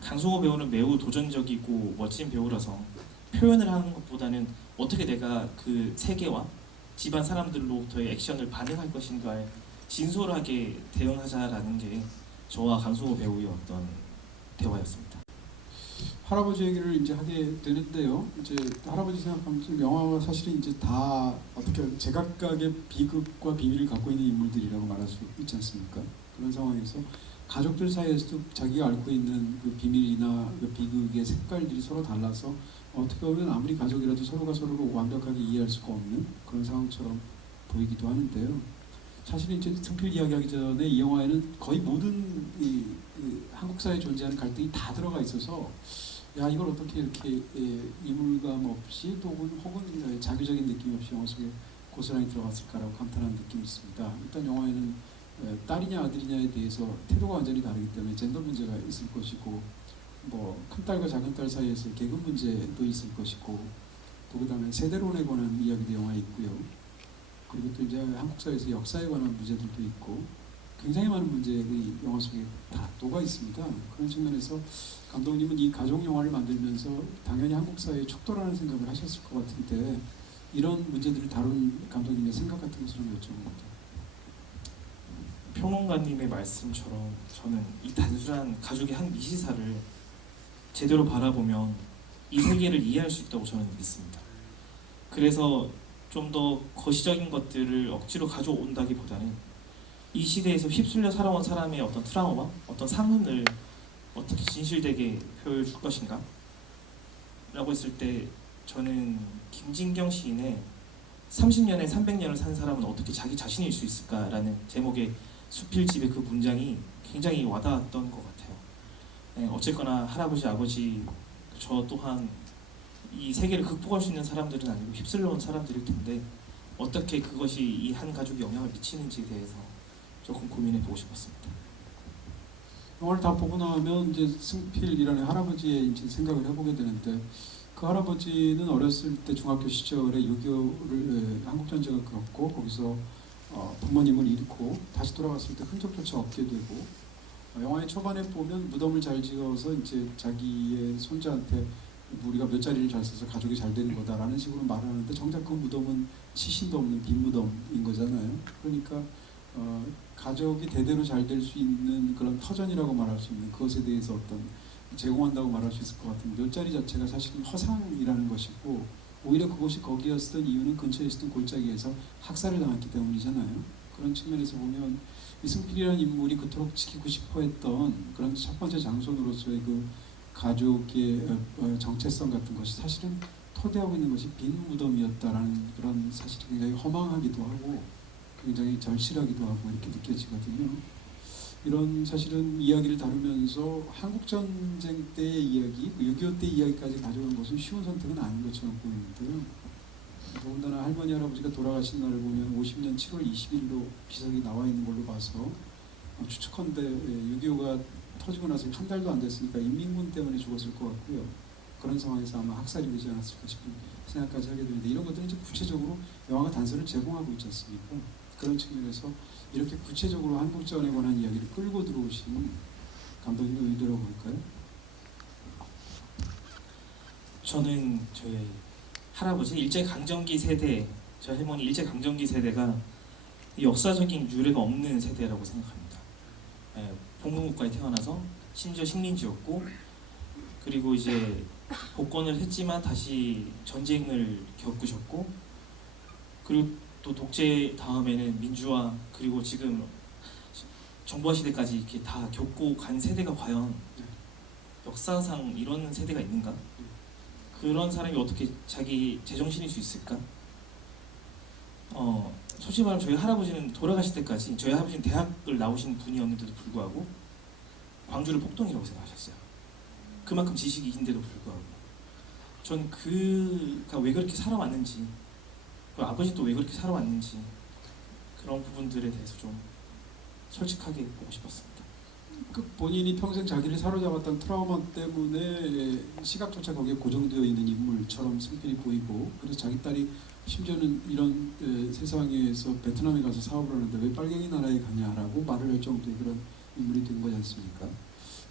강승호 배우는 매우 도전적이고 멋진 배우라서 표현을 하는 것보다는 어떻게 내가 그 세계와 집안 사람들로부터의 액션을 반응할 것인가에 진솔하게 대응하자라는 게 저와 강승호 배우의 어떤 대화였습니다. 할아버지 얘기를 이제 하게 되는데요. 이제 할아버지 생각하면 지금 영화가 사실은 이제 다 어떻게 제각각의 비극과 비밀을 갖고 있는 인물들이라고 말할 수 있지 않습니까? 그런 상황에서 가족들 사이에서도 자기가 앓고 있는 그 비밀이나 그 비극의 색깔들이 서로 달라서 어떻게 보면 아무리 가족이라도 서로가 서로를 완벽하게 이해할 수가 없는 그런 상황처럼 보이기도 하는데요. 사실은 이제 승필 이야기하기 전에 이 영화에는 거의 모든 한국 사회에 존재하는 갈등이 다 들어가 있어서 야 이걸 어떻게 이렇게 이물감 없이 또 혹은 자기적인 느낌 없이 영화 속에 고스란히 들어갔을까라고 감탄하는 느낌이 있습니다. 일단 영화에는 딸이냐 아들이냐에 대해서 태도가 완전히 다르기 때문에 젠더 문제가 있을 것이고 뭐 큰딸과 작은딸 사이에서 계급 문제도 있을 것이고 또 그다음에 세대론에 관한 이야기도 영화에 있고요. 그리고 또 이제 한국 사회에서 역사에 관한 문제들도 있고 굉장히 많은 문제들이 영화 속에 다 녹아 있습니다. 그런 측면에서 감독님은 이 가족 영화를 만들면서 당연히 한국 사회에 촉돌하는 생각을 하셨을 것 같은데 이런 문제들을 다룬 감독님의 생각 같은 것을 좀 여쭤봅니다. 평론가님의 말씀처럼 저는 이 단순한 가족의 한 미시사를 제대로 바라보면 이 세계를 이해할 수 있다고 저는 믿습니다. 그래서 좀 더 거시적인 것들을 억지로 가져온다기보다는 이 시대에서 휩쓸려 살아온 사람의 어떤 트라우마, 어떤 상흔을 어떻게 진실되게 표현해 줄 것인가? 라고 했을 때 저는 김진경 시인의 30년에 300년을 산 사람은 어떻게 자기 자신일 수 있을까라는 제목의 수필집의 그 문장이 굉장히 와닿았던 것 같아요. 네, 어쨌거나 할아버지, 아버지, 저 또한 이 세계를 극복할 수 있는 사람들은 아니고 휩쓸려 온 사람들일 텐데 어떻게 그것이 이 한 가족에 영향을 미치는지에 대해서 조금 고민해 보고 싶었습니다. 영화를 다 보고 나면 이제 승필이라는 할아버지의 이제 생각을 해보게 되는데 그 할아버지는 어렸을 때 중학교 시절에 6.25를 한국 전쟁을 겪고 거기서 부모님을 잃고 다시 돌아갔을 때 흔적조차 없게 되고 영화의 초반에 보면 무덤을 잘 지어서 이제 자기의 손자한테 우리가 몇 자리를 잘 써서 가족이 잘 되는 거다라는 식으로 말을 하는데 정작 그 무덤은 시신도 없는 빈 무덤인 거잖아요. 그러니까 가족이 대대로 잘 될 수 있는 그런 터전이라고 말할 수 있는 그것에 대해서 어떤 제공한다고 말할 수 있을 것 같은 묘자리 자체가 사실은 허상이라는 것이고 오히려 그곳이 거기였던 이유는 근처에 있었던 골짜기에서 학살을 당했기 때문이잖아요. 그런 측면에서 보면 이승필이라는 인물이 그토록 지키고 싶어했던 그런 첫 번째 장손으로서의 그 가족의 정체성 같은 것이 사실은 토대하고 있는 것이 빈 무덤이었다라는 그런 사실이 굉장히 허망하기도 하고 굉장히 절실하기도 하고 이렇게 느껴지거든요. 이런 사실은 이야기를 다루면서 한국 전쟁 때의 이야기, 6.25 때 이야기까지 가져오는 것은 쉬운 선택은 아닌 것처럼 보이는데요. 더군다나 할머니 할아버지가 돌아가신 날을 보면 50년 7월 20일로 기사가 나와 있는 걸로 봐서 추측컨대 6.25가 터지고 나서 한 달도 안 됐으니까 인민군 때문에 죽었을 것 같고요. 그런 상황에서 아마 학살이 되지 않았을까 싶은 생각까지 하게 되는데 이런 것들은 이제 구체적으로 영화가 단서를 제공하고 있지 않습니까? 그런 측면에서 이렇게 구체적으로 한국전에 관한 이야기를 끌고 들어오신 감독님의 의도라고 볼까요? 저는 저희 할아버지 일제강점기 세대, 저희 할머니 일제강점기 세대가 역사적인 유래가 없는 세대라고 생각합니다. 봉건국가에 태어나서 심지어 식민지였고 그리고 이제 복권을 했지만 다시 전쟁을 겪으셨고 그리고 또 독재 다음에는 민주화 그리고 지금 정부화 시대까지 이렇게 다 겪고 간 세대가 과연 역사상 이런 세대가 있는가? 그런 사람이 어떻게 자기 제정신일 수 있을까? 솔직히 말하면 저희 할아버지는 돌아가실 때까지 저희 할아버지는 대학을 나오신 분이었는데도 불구하고 광주를 폭동이라고 생각하셨어요. 그만큼 지식이 있는데도 불구하고 전 그가 왜 그렇게 살아왔는지 그 아버지도 왜 그렇게 살아왔는지 그런 부분들에 대해서 좀 솔직하게 보고 싶었습니다. 그 본인이 평생 자기를 사로잡았던 트라우마 때문에 시각조차 거기에 고정되어 있는 인물처럼 승필이 보이고 그래서 자기 딸이 심지어는 이런 세상에서 베트남에 가서 사업을 하는데 왜 빨갱이 나라에 가냐라고 말을 할 정도의 그런 인물이 된 거지 않습니까?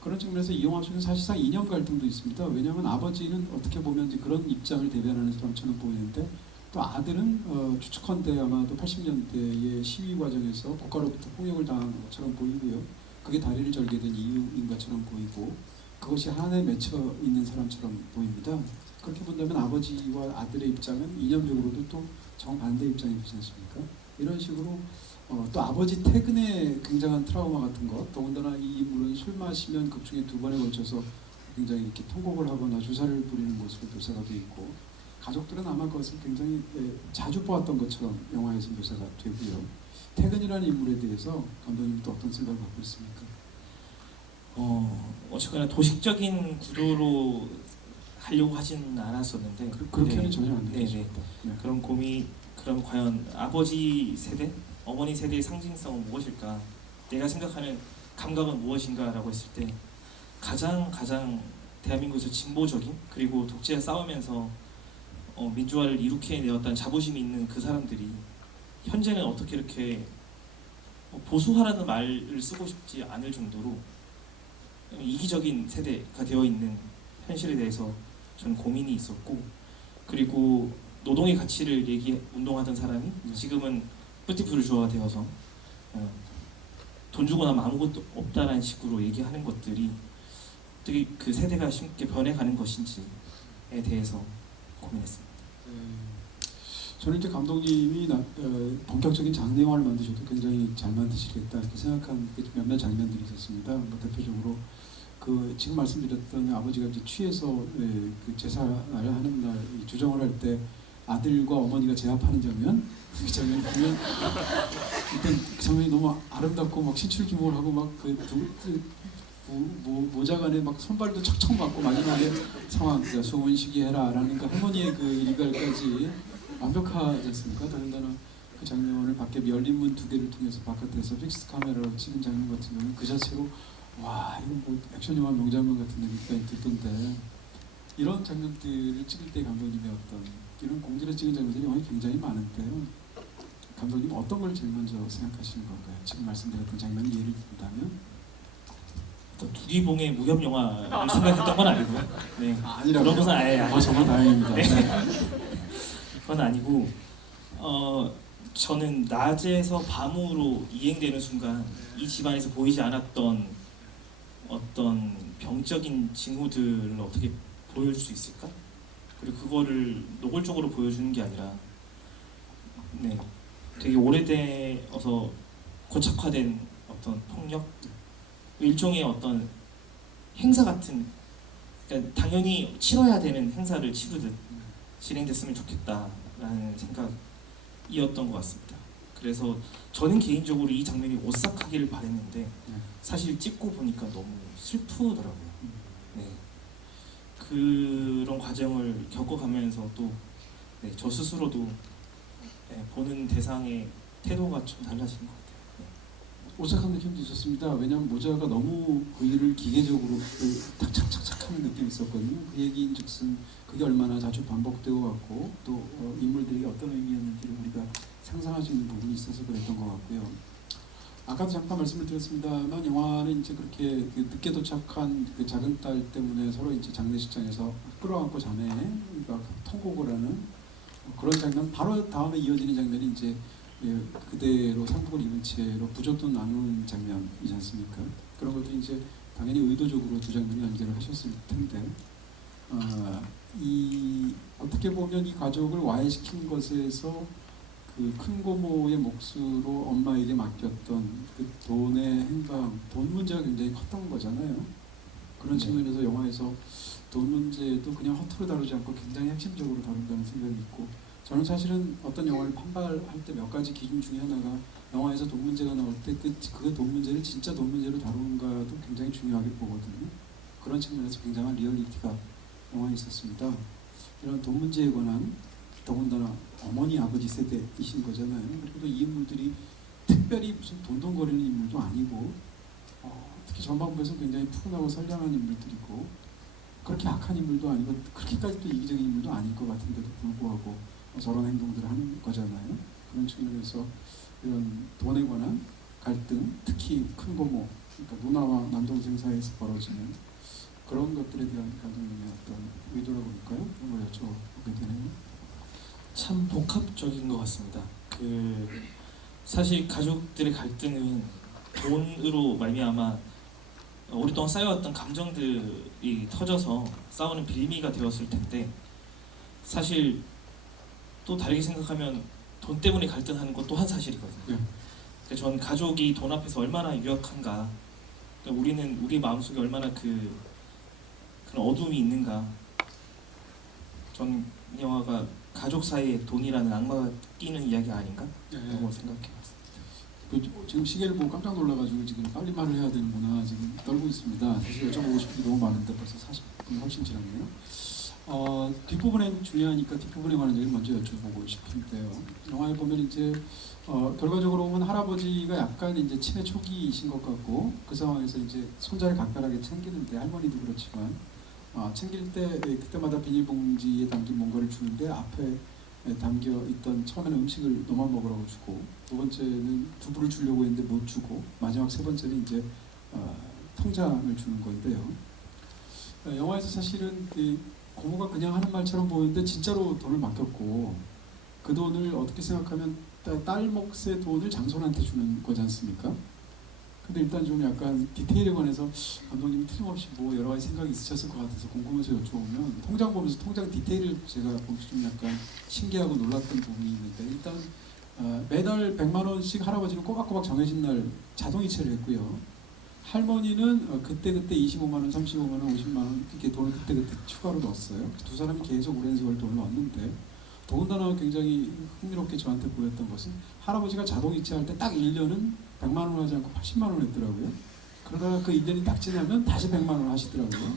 그런 측면에서 이 영화 속에 사실상 이념 갈등도 있습니다. 왜냐하면 아버지는 어떻게 보면 이제 그런 입장을 대변하는 사람처럼 보이는데 또 아들은 추측컨대 아마도 80년대의 시위 과정에서 국가로부터 폭력을 당한 것처럼 보이고요. 그게 다리를 절게 된 이유인 것처럼 보이고 그것이 한에 맺혀 있는 사람처럼 보입니다. 그렇게 본다면 아버지와 아들의 입장은 이념적으로도 또 정반대 입장이 되지 않습니까? 이런 식으로 또 아버지 퇴근에 굉장한 트라우마 같은 것 더군다나 이 인물은 술 마시면 극중에 2번에 걸쳐서 굉장히 이렇게 통곡을 하거나 주사를 부리는 모습을 묘사가 되어 있고 가족들은 아마 그것을 굉장히 자주 보았던 것처럼 영화에서 묘사가 되고요. 퇴근이라는 인물에 대해서 감독님은 또 어떤 생각을 갖고 있습니까? 어쨌거나 도식적인 구도로 하려고 하진 않았었는데 그렇게는 전혀 안 되죠. 네. 그럼 과연 아버지 세대, 어머니 세대의 상징성은 무엇일까? 내가 생각하는 감각은 무엇인가라고 했을 때 가장 대한민국에서 진보적인 그리고 독재와 싸우면서 민주화를 이룩해내었다는 자부심이 있는 그 사람들이 현재는 어떻게 이렇게 보수화라는 말을 쓰고 싶지 않을 정도로 이기적인 세대가 되어 있는 현실에 대해서 저는 고민이 있었고, 그리고 노동의 가치를 운동하던 사람이 지금은 뿌티푸르주아가 되어서 돈 주고 나면 아무것도 없다라는 식으로 얘기하는 것들이 어떻게 그 세대가 쉽게 변해가는 것인지에 대해서 고민했습니다. 저는 이제 감독님이 본격적인 장르 영화를 만드셔도 굉장히 잘 만드시겠다 이렇게 생각한 몇몇 장면들이 있었습니다. 뭐 대표적으로 그 지금 말씀드렸던 아버지가 이제 취해서 그 제사를 하는 날 주정을 할 때 아들과 어머니가 제압하는 장면, 그 장면 보면 일단 그 장면이 너무 아름답고 막 신출귀몰하고 막그 모자간에 막 손발도 척척 맞고 마지막에 상황 소원 시기해라라는 그 할머니의 그 일갈까지 완벽하지 않습니까? 더군다나 그 장면을 밖에 열린 문 2개를 통해서 바깥에서 픽스 카메라로 찍은 장면 같은 경우는 그 자체로 와 이건 뭐 액션 영화 명장면 같은 느낌이 들던데, 이런 장면들을 찍을 때 감독님의 어떤 이런 공들여 찍은 장면들이 영화에 굉장히 많은데요. 감독님 어떤 걸 제일 먼저 생각하시는 건가요? 지금 말씀드렸던 장면이 예를 든다면? 두기봉의 무협 영화를 생각했던 건 아니고요. 네. 아니라고요? 그런 것은 아예 아니고. 정말 다행입니다. 네. 네. 그건 아니고 저는 낮에서 밤으로 이행되는 순간 이 집안에서 보이지 않았던 어떤 병적인 징후들을 어떻게 보여줄 수 있을까? 그리고 그거를 노골적으로 보여주는 게 아니라 되게 오래돼서 고착화된 어떤 폭력, 일종의 어떤 행사 같은, 그러니까 당연히 치러야 되는 행사를 치르듯 진행됐으면 좋겠다라는 생각이었던 것 같습니다. 그래서 저는 개인적으로 이 장면이 오싹하기를 바랬는데 사실 찍고 보니까 너무 슬프더라고요. 네. 그런 과정을 겪어가면서 또 저 스스로도 보는 대상의 태도가 좀 달라지는 것 같아요. 오싹한 느낌도 있었습니다. 왜냐하면 모자가 너무 그 일을 기계적으로 탁착착착하는 느낌이 있었거든요. 그 얘기인즉슨 그게 얼마나 자주 반복되어 왔고 또 인물들이 어떤 의미였는지를 우리가 상상할 수 있는 부분이 있어서 그랬던 것 같고요. 아까도 잠깐 말씀을 드렸습니다만 영화는 이제 그렇게 그 늦게 도착한 그 작은 딸 때문에 서로 이제 장례식장에서 끌어안고 자매가 통곡을 하는 그런 장면, 바로 다음에 이어지는 장면이 이제 그대로 상복을 입은 채로 부적도 나누는 장면이지 않습니까? 그런 것도 이제 당연히 의도적으로 두 장면을 연결을 하셨을 텐데, 이 어떻게 보면 이 가족을 와해시킨 것에서 그 큰 고모의 몫으로 엄마에게 맡겼던 그 돈의 행방, 돈 문제가 굉장히 컸던 거잖아요. 그런 측면에서 영화에서 돈 문제도 그냥 허투루 다루지 않고 굉장히 핵심적으로 다룬다는 생각이 있고, 저는 사실은 어떤 영화를 판발할 때 몇 가지 기준 중에 하나가 영화에서 돈 문제가 나올 때 그 돈 문제를 진짜 돈 문제로 다룬가도 굉장히 중요하게 보거든요. 그런 측면에서 굉장한 리얼리티가 영화에 있었습니다. 이런 돈 문제에 관한, 더군다나 어머니 아버지 세대이신 거잖아요. 그리고 또 이 인물들이 특별히 무슨 돈돈거리는 인물도 아니고 특히 전반부에서 굉장히 푸근하고 선량한 인물들이고 그렇게 악한 인물도 아니고 그렇게까지 또 이기적인 인물도 아닐 것 같은데도 불구하고 저런 행동들을 하는 거잖아요. 그런 측면에서 이런 돈에 관한 갈등, 특히 큰 고모, 그러니까 누나와 남동생 사이에서 벌어지는 그런 것들에 대한 감독님의 어떤 의도라고 할까요? 그런 걸 여쭤보게 되네요. 참 복합적인 것 같습니다. 사실 가족들의 갈등은 돈으로 말미암아 오랫동안 쌓여왔던 감정들이 터져서 싸우는 빌미가 되었을 텐데, 사실 또 다르게 생각하면 돈 때문에 갈등하는 것 또한 사실이거든요. 그러니까 전 가족이 돈 앞에서 얼마나 유약한가, 그러니까 우리 마음속에 얼마나 그런 어둠이 있는가. 전 이 영화가 가족 사이에 돈이라는 악마가 끼는 이야기 아닌가? 라고 생각해봤습니다. 지금 시계를 보고 깜짝 놀라가지고 지금 빨리 말을 해야 되는구나 지금 떨고 있습니다. 사실 여쭤보고 싶은 게 너무 많은데 벌써 40분 훨씬 지났네요. 뒷부분에 중요하니까 뒷부분에 관한 얘기를 먼저 여쭤보고 싶은데요. 영화에 보면 이제 결과적으로 보면 할아버지가 약간 이제 치매 초기이신 것 같고 그 상황에서 이제 손자를 각별하게 챙기는데, 할머니도 그렇지만 챙길 때 그때마다 비닐봉지에 담긴 뭔가를 주는데 앞에 담겨 있던 처음에는 음식을 너만 먹으라고 주고 두 번째는 두부를 주려고 했는데 못 주고 마지막 세 번째는 이제 통장을 주는 건데요. 영화에서 사실은 이 고모가 그냥 하는 말처럼 보이는데 진짜로 돈을 맡겼고 그 돈을 어떻게 생각하면 딸 몫의 돈을 장손한테 주는 거지 않습니까? 근데 일단 좀 약간 디테일에 관해서 감독님이 틀림없이 뭐 여러 가지 생각이 있으셨을 것 같아서 궁금해서 여쭤보면 통장 보면서 통장 디테일을 제가 보면서 좀 약간 신기하고 놀랐던 부분이 있는데 일단 매달 100만 원씩 할아버지는 꼬박꼬박 정해진 날 자동이체를 했고요. 할머니는 그때그때 25만 원, 35만 원, 50만 원 이렇게 돈을 그때그때 추가로 넣었어요. 두 사람이 계속 오랜 세월 돈을 넣었는데 더군다나 굉장히 흥미롭게 저한테 보였던 것은 할아버지가 자동이체할 때 딱 1년은 100만 원 하지 않고 80만 원 했더라고요. 그러다가 그 1년이 딱 지나면 다시 100만 원 하시더라고요.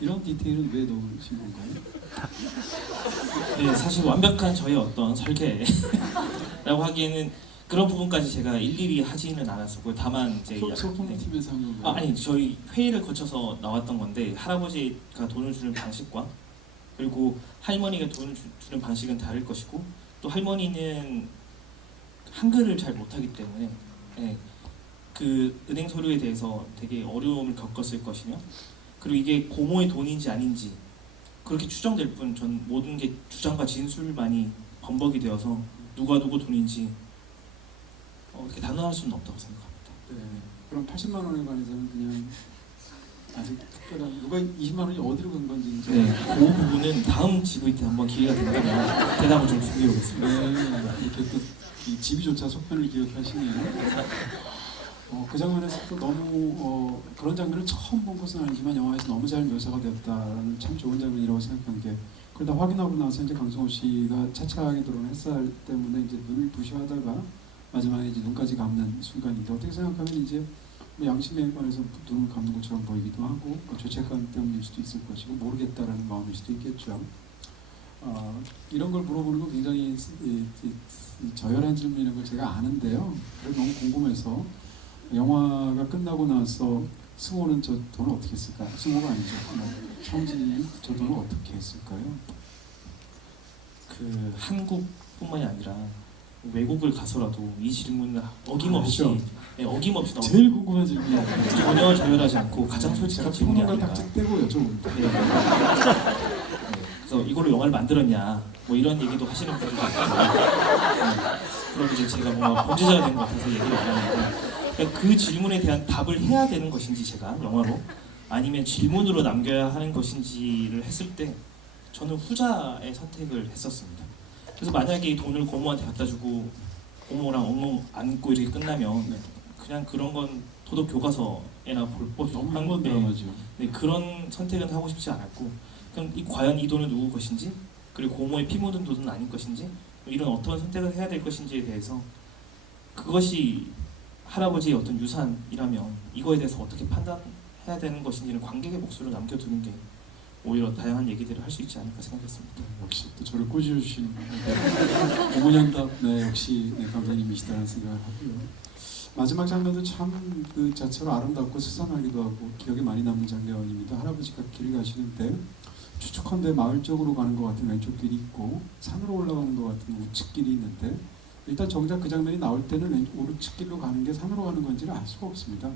이런 디테일은 왜 넣으신 건가요? 네, 사실 완벽한 저의 어떤 설계라고 하기에는 그런 부분까지 제가 일일이 하지는 않았었고요. 다만 이제 소통팀에서 한 건가요? 아니 저희 회의를 거쳐서 나왔던 건데 할아버지가 돈을 주는 방식과 그리고 할머니가 돈을 주는 방식은 다를 것이고 또 할머니는 한글을 잘 못하기 때문에 그 은행 서류에 대해서 되게 어려움을 겪었을 것이며 그리고 이게 고모의 돈인지 아닌지 그렇게 추정될 뿐 전 모든 게 주장과 진술만이 범벅이 되어서 누가 누구 돈인지 이렇게 단언할 수는 없다고 생각합니다. 네. 그럼 80만 원에 관해서는 그냥 아직 특별한 누가 20만 원이 어디로 간 건지 이제 네, 그 부분은 다음 GV 때 한번 기회가 된다면 대답을 좀 준비해 오겠습니다. 네, 이렇게 또 이 집이조차 속편을 기억하시네요. 그 장면에서 또 너무 그런 장면을 처음 본 것은 아니지만 영화에서 너무 잘 묘사가 되었다라는 참 좋은 장면이라고 생각한 게 그러다 확인하고 나서 이제 강성호 씨가 차차하게 들어온 햇살 때문에 이제 눈을 부시하다가 마지막에 이제 눈까지 감는 순간인데 어떻게 생각하면 이제 뭐 양심에 관해서 눈을 감는 것처럼 보이기도 하고 죄책감 때문일 수도 있을 것이고 모르겠다라는 마음일 수도 있겠죠. 이런 걸 물어보는 건 굉장히 저열한 질문이라는 걸 제가 아는데요. 그래서 너무 궁금해서 영화가 끝나고 나서 승호는 저 돈을 어떻게 했을까? 승호가 아니죠. 성진이 저 돈을 어떻게 했을까요? 그 한국뿐만이 아니라 외국을 가서라도 이 질문을 어김없이 그렇죠. 어김없이 나오는 제일 궁금한 질문이에요. 전혀 저열하지 않고 가장 제가 솔직한 질문이 평론가 아닌가. 딱지 떼고 여쭤봅니다. 네. 그래서 이걸로 영화를 만들었냐 뭐 이런 얘기도 하시는 분들도 있고 그럼 이제 제가 뭔가 범죄자가 된 것 같아서 얘기를 안 하는데 그러니까 그 질문에 대한 답을 해야 되는 것인지 제가 영화로 아니면 질문으로 남겨야 하는 것인지를 했을 때 저는 후자의 선택을 했었습니다. 그래서 만약에 이 돈을 고모한테 갖다 주고 고모랑 엉엉 안고 이렇게 끝나면 그냥 그런 건 도덕 교과서에나 볼 너무 법한 한번 건데 드라마죠. 네, 그런 선택은 하고 싶지 않았고 그럼 과연 이 돈은 누구 것인지 그리고 고모의 피 묻은 돈은 아닌 것인지 이런 어떤 선택을 해야 될 것인지에 대해서 그것이 할아버지의 어떤 유산이라면 이거에 대해서 어떻게 판단해야 되는 것인지는 관객의 몫으로 남겨두는 게 오히려 다양한 얘기들을 할 수 있지 않을까 생각했습니다. 역시 또 저를 꼬집으시는 고문현답 역시 감독님이시다는 생각을 하고요. 마지막 장면도 참 그 자체로 아름답고 스산하기도 하고 기억에 많이 남는 장면입니다. 할아버지가 길을 가시는데 추측컨대 마을 쪽으로 가는 것 같은 왼쪽 길이 있고 산으로 올라가는 것 같은 우측 길이 있는데 일단 정작 그 장면이 나올 때는 오른쪽 길로 가는 게 산으로 가는 건지를 알 수가 없습니다.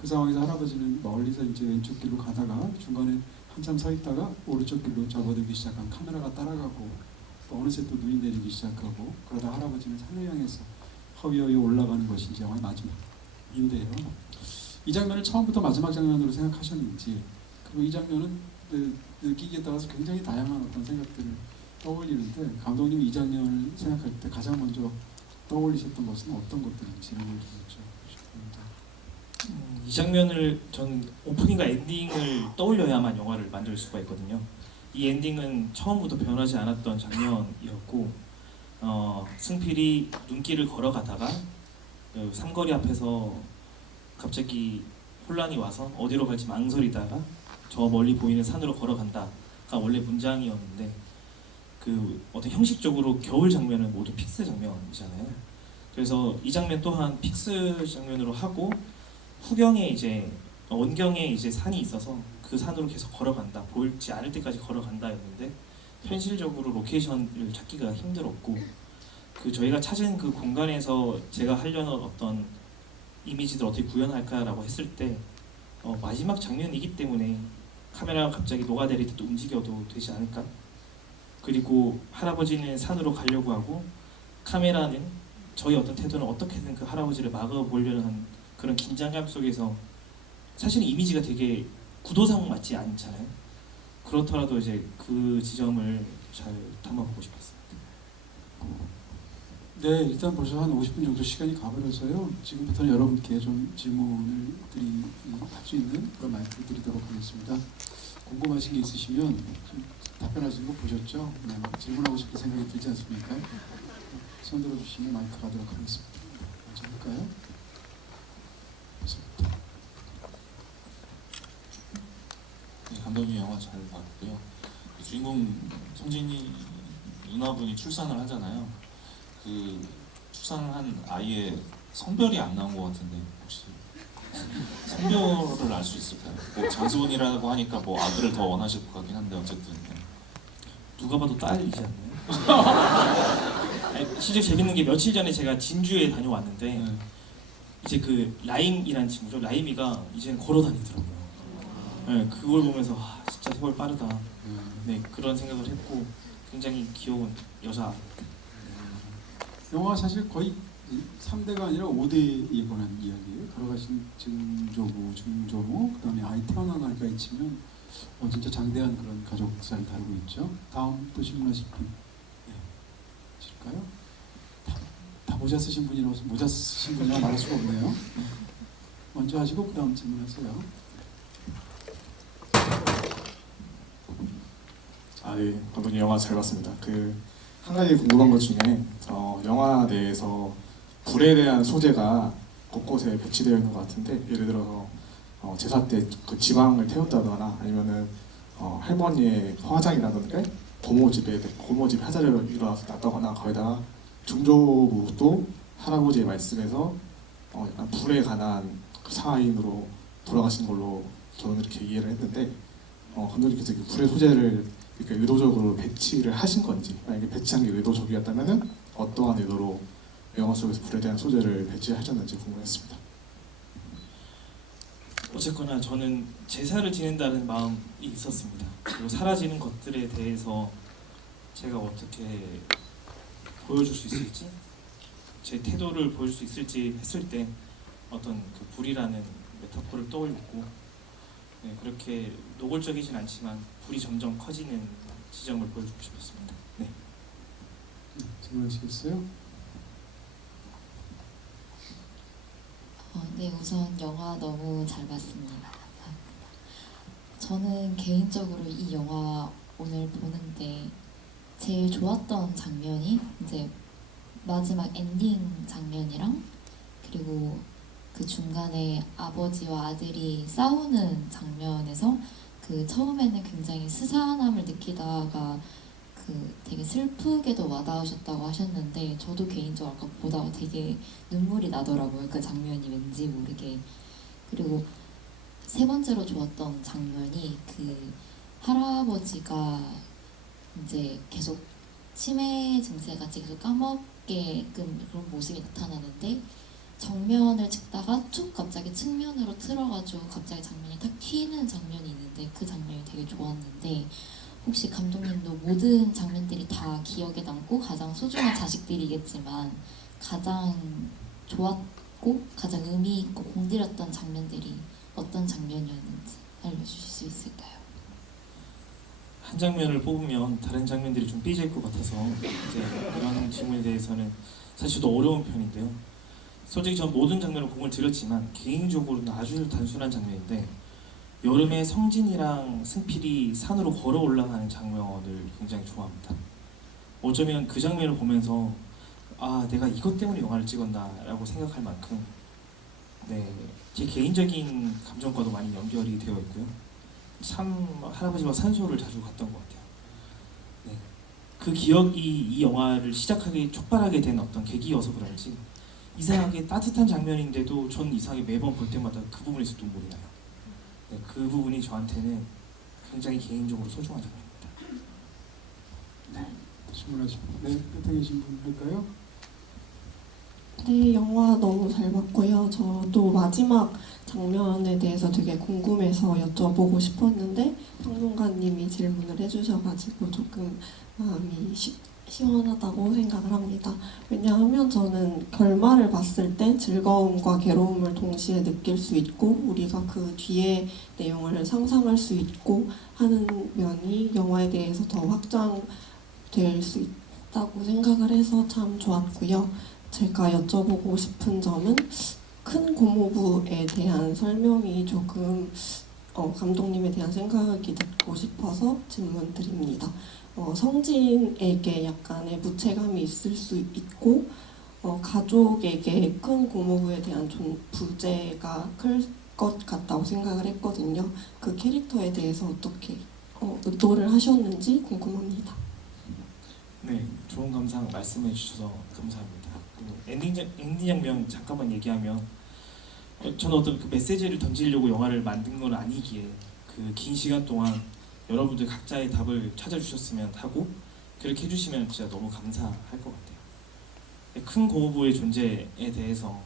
그 상황에서 할아버지는 멀리서 이제 왼쪽 길로 가다가 중간에 한참 서 있다가 오른쪽 길로 접어들기 시작한 카메라가 따라가고 또 어느새 또 눈이 내리기 시작하고 그러다 할아버지는 산을 향해서 허위허위 올라가는 것인지 영화의 마지막인데요. 이 장면을 처음부터 마지막 장면으로 생각하셨는지 그리고 이 장면은 느끼기에 따라서 굉장히 다양한 어떤 생각들을 떠올리는데 감독님이 이 장면을 생각할 때 가장 먼저 떠올리셨던 것은 어떤 것들인지를 좀 여쭤봅니다. 이 장면을 전 오프닝과 엔딩을 떠올려야만 영화를 만들 수가 있거든요. 이 엔딩은 처음부터 변하지 않았던 장면이었고 승필이 눈길을 걸어가다가 그 삼거리 앞에서 갑자기 혼란이 와서 어디로 갈지 망설이다가 저 멀리 보이는 산으로 걸어간다가 원래 문장이었는데 그 어떤 형식적으로 겨울 장면은 모두 픽스 장면이잖아요. 그래서 이 장면 또한 픽스 장면으로 하고 후경에 이제 원경에 이제 산이 있어서 그 산으로 계속 걸어간다 보이지 않을 때까지 걸어간다였는데 현실적으로 로케이션을 찾기가 힘들었고 그 저희가 찾은 그 공간에서 제가 하려는 어떤 이미지들 어떻게 구현할까라고 했을 때 마지막 장면이기 때문에 카메라가 갑자기 녹아내릴 때 움직여도 되지 않을까? 그리고 할아버지는 산으로 가려고 하고 카메라는 저희 어떤 태도는 어떻게든 그 할아버지를 막아보려는 한 그런 긴장감 속에서 사실 이미지가 되게 구도상 맞지 않잖아요. 그렇더라도 이제 그 지점을 잘 담아보고 싶었어요. 네, 일단 벌써 한 50분 정도 시간이 가버려서요. 지금부터는 여러분께 좀 질문을 할 수 있는 그런 마이크를 드리도록 하겠습니다. 궁금하신 게 있으시면 좀 답변하시는 거 보셨죠? 네, 막 질문하고 싶은 생각이 들지 않습니까? 손 들어주시면 마이크 가도록 하겠습니다. 먼저 할까요? 네, 감독님 영화 잘 봤고요. 그 주인공 성진이 누나분이 출산을 하잖아요. 그 출산을 한 아이의 성별이 안 나온 것 같은데 혹시 성별을 알 수 있을까요? 뭐 장수훈이라고 하니까 뭐 아들을 더 원하실 것 같긴 한데 어쨌든 네. 누가 봐도 딸이지 않나요? 아니, 실제 재밌는 게 며칠 전에 제가 진주에 다녀왔는데 네. 이제 그 라임이라는 친구죠. 라임이가 이제는 걸어 다니더라고요. 네, 그걸 보면서 진짜 세월 빠르다. 네, 그런 생각을 했고 굉장히 귀여운 여자. 영화 사실 거의 3대가 아니라 5대에 관한 이야기예요. 돌아가신 증조부, 중조모, 그다음에 아이 태어난 아이까지 치면 진짜 장대한 그런 가족사를 다루고 있죠. 다음 또 질문하실 분 있을까요? 다 모자 쓰신 분이라서 모자 쓰신 분이라고 말할 수가 없네요. 먼저 하시고 그 다음 질문하세요. 네, 감독님 영화 잘 봤습니다. 한 가지 궁금한 것 중에 영화 내에서 불에 대한 소재가 곳곳에 배치되어 있는 것 같은데 예를 들어서 제사 때 그 지방을 태웠다거나 아니면은 할머니의 화장이라든가 고모집에 화자를 일어났다거나 거기다가 중조부도 할아버지의 말씀에서 약간 불에 관한 그 사인으로 돌아가신 걸로 저는 이렇게 이해를 했는데 감독님께서 그 불의 소재를 이렇게 의도적으로 배치를 하신 건지 만약에 배치한 게 의도적이었다면은 어떠한 의도로 영화 속에서 불에 대한 소재를 배치하셨는지 궁금했습니다. 어쨌거나 저는 제사를 지낸다는 마음이 있었습니다. 그리고 사라지는 것들에 대해서 제가 어떻게 보여줄 수 있을지, 제 태도를 보여줄 수 있을지 했을 때 어떤 그 불이라는 메타포를 떠올렸고 네, 그렇게 노골적이진 않지만 불이 점점 커지는 지점을 보여주고 싶었습니다. 네. 질문하시겠어요? 네, 우선 영화 너무 잘 봤습니다. 감사합니다. 저는 개인적으로 이 영화 오늘 보는데 제일 좋았던 장면이 이제 마지막 엔딩 장면이랑 그리고 그 중간에 아버지와 아들이 싸우는 장면에서 그 처음에는 굉장히 스산함을 느끼다가 그 되게 슬프게도 와닿으셨다고 하셨는데 저도 개인적으로 아까 보다가 되게 눈물이 나더라고요. 그 장면이 왠지 모르게. 그리고 세 번째로 좋았던 장면이 그 할아버지가 이제 계속 치매 증세가 계속 까먹게끔 그런 모습이 나타나는데 정면을 찍다가 툭 갑자기 측면으로 틀어가지고 갑자기 장면이 탁 튀는 장면이 있는데 그 장면이 되게 좋았는데 혹시 감독님도 모든 장면들이 다 기억에 남고 가장 소중한 자식들이겠지만 가장 좋았고 가장 의미 있고 공들였던 장면들이 어떤 장면이었는지 알려주실 수 있을까요? 한 장면을 뽑으면 다른 장면들이 좀 삐질 것 같아서 이제 이런 질문에 대해서는 사실 도 어려운 편인데요. 솔직히 전 모든 장면을 공을 들였지만 개인적으로는 아주 단순한 장면인데 여름에 성진이랑 승필이 산으로 걸어 올라가는 장면을 굉장히 좋아합니다. 어쩌면 그 장면을 보면서 내가 이것 때문에 영화를 찍었나라고 생각할 만큼 네, 제 개인적인 감정과도 많이 연결이 되어 있고요. 참 할아버지와 산소를 자주 갔던 것 같아요. 네, 그 기억이 이 영화를 시작하기 촉발하게 된 어떤 계기여서 그런지 이상하게 따뜻한 장면인데도 전 이상하게 매번 볼 때마다 그 부분에서 눈물이 나요. 네, 그 부분이 저한테는 굉장히 개인적으로 소중한 장면입니다. 질문하시고 네 끝에 계신 분 할까요? 네, 영화 너무 잘 봤고요. 저도 마지막 장면에 대해서 되게 궁금해서 여쭤보고 싶었는데 평론가님이 질문을 해주셔가지고 조금 마음이 시원하다고 생각을 합니다. 왜냐하면 저는 결말을 봤을 때 즐거움과 괴로움을 동시에 느낄 수 있고 우리가 그 뒤에 내용을 상상할 수 있고 하는 면이 영화에 대해서 더 확장될 수 있다고 생각을 해서 참 좋았고요. 제가 여쭤보고 싶은 점은 큰 고모부에 대한 설명이 조금 감독님에 대한 생각이 듣고 싶어서 질문 드립니다. 성진에게 약간의 무책감이 있을 수 있고 가족에게 큰 고모부에 대한 부재가 클 것 같다고 생각을 했거든요. 그 캐릭터에 대해서 어떻게 의도를 하셨는지 궁금합니다. 네, 좋은 감상 말씀해 주셔서 감사합니다. 그리고 엔딩 장면 잠깐만 얘기하면 저는 어떤 그 메시지를 던지려고 영화를 만든 건 아니기에 그 긴 시간 동안 여러분들 각자의 답을 찾아주셨으면 하고 그렇게 해주시면 진짜 너무 감사할 것 같아요. 큰 고모부의 존재에 대해서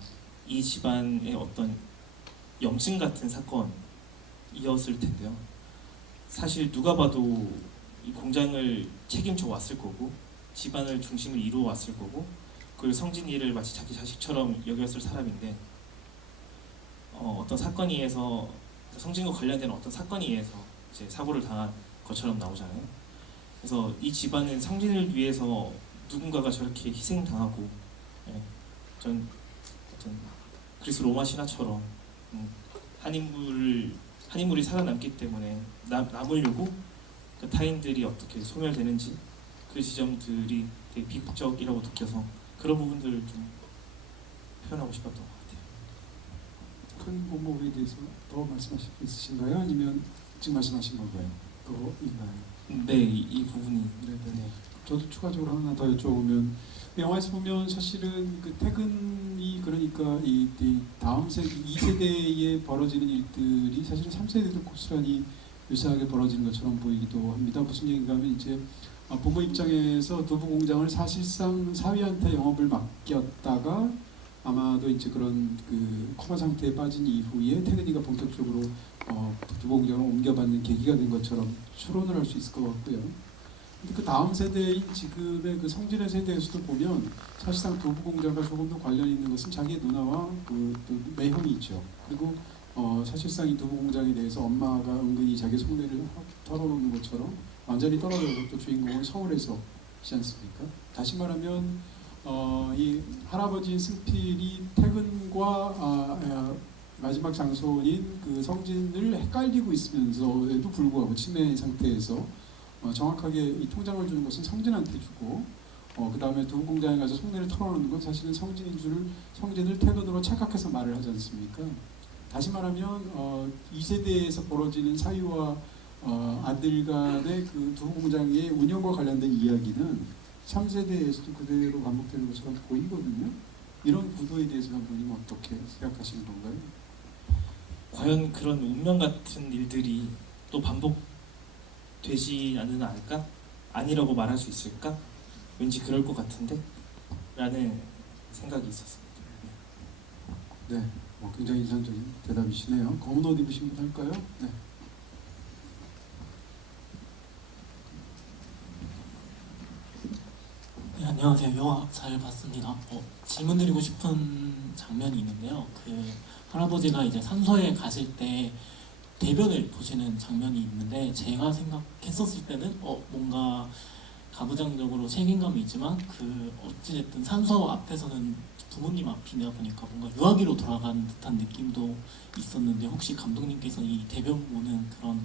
이 집안의 어떤 염증 같은 사건이었을 텐데요. 사실 누가 봐도 이 공장을 책임져 왔을 거고 집안을 중심을 이루어 왔을 거고 그리고 성진이를 마치 자기 자식처럼 여겼을 사람인데 어떤 사건에 의해서 성진과 관련된 어떤 사건에 의해서 이제 사고를 당한 것처럼 나오잖아요. 그래서 이 집안은 성진을 위해서 누군가가 저렇게 희생당하고 전 어떤 그리스 로마 신화처럼 한 인물이 살아남기 때문에 남으려고 그 타인들이 어떻게 소멸되는지 그 지점들이 되게 비극적이라고 느껴서 그런 부분들을 좀 표현하고 싶었던 것 같아요. 큰 고모부에 대해서 더 말씀하실 게 있으신가요? 아니면 지금 말씀하신 건가요? 더 있나요? 네, 이 부분이 네. 저도 추가적으로 하나 더 여쭤보면 영화에서 보면 사실은 그 퇴근이 그러니까 이 다음 세대 2세대에 벌어지는 일들이 사실은 3세대도 고스란히 유사하게 벌어지는 것처럼 보이기도 합니다. 무슨 얘기인가 하면 이제 부모 입장에서 두부 공장을 사실상 사위한테 영업을 맡겼다가 아마도 이제 그런 그 코마 상태에 빠진 이후에 태근이가 본격적으로 두부 공장을 옮겨받는 계기가 된 것처럼 추론을 할 수 있을 것 같고요. 근데 그 다음 세대인 지금의 그 성진의 세대에서도 보면 사실상 두부 공장과 조금 더 관련 있는 것은 자기의 누나와 그 매형이 있죠. 그리고 사실상 이 두부 공장에 대해서 엄마가 은근히 자기 속내를 털어놓는 것처럼 완전히 떨어져서 또 주인공은 서울에서 있지 않습니까? 다시 말하면 이 할아버지 승필이 퇴근과 마지막 장소인 그 성진을 헷갈리고 있으면서에도 불구하고 치매 상태에서 정확하게 이 통장을 주는 것은 성진한테 주고 그 다음에 두부 공장에 가서 속내를 털어놓는 건 사실은 성진을 퇴근으로 착각해서 말을 하지 않습니까? 다시 말하면 2세대에서 벌어지는 사위와 아들 간의 그 두부 공장의 운영과 관련된 이야기는 3세대에서도 그대로 반복되는 것처럼 보이거든요. 이런 구도에 대해서 감독님 어떻게 생각하시는 건가요? 과연 그런 운명 같은 일들이 또 반복되지 않을까? 아니라고 말할 수 있을까? 왠지 그럴 것 같은데? 라는 생각이 있었습니다. 네, 굉장히 인상적인 대답이시네요. 검은 옷 입으신 분 할까요? 네. 네, 안녕하세요. 영화 잘 봤습니다. 질문드리고 싶은 장면이 있는데요. 그 할아버지가 이제 산소에 가실 때 대변을 보시는 장면이 있는데 제가 생각했었을 때는 뭔가 가부장적으로 책임감이 있지만 그 어찌됐든 산소 앞에서는 부모님 앞이다 보니까 뭔가 유아기로 돌아가는 듯한 느낌도 있었는데 혹시 감독님께서 이 대변 보는 그런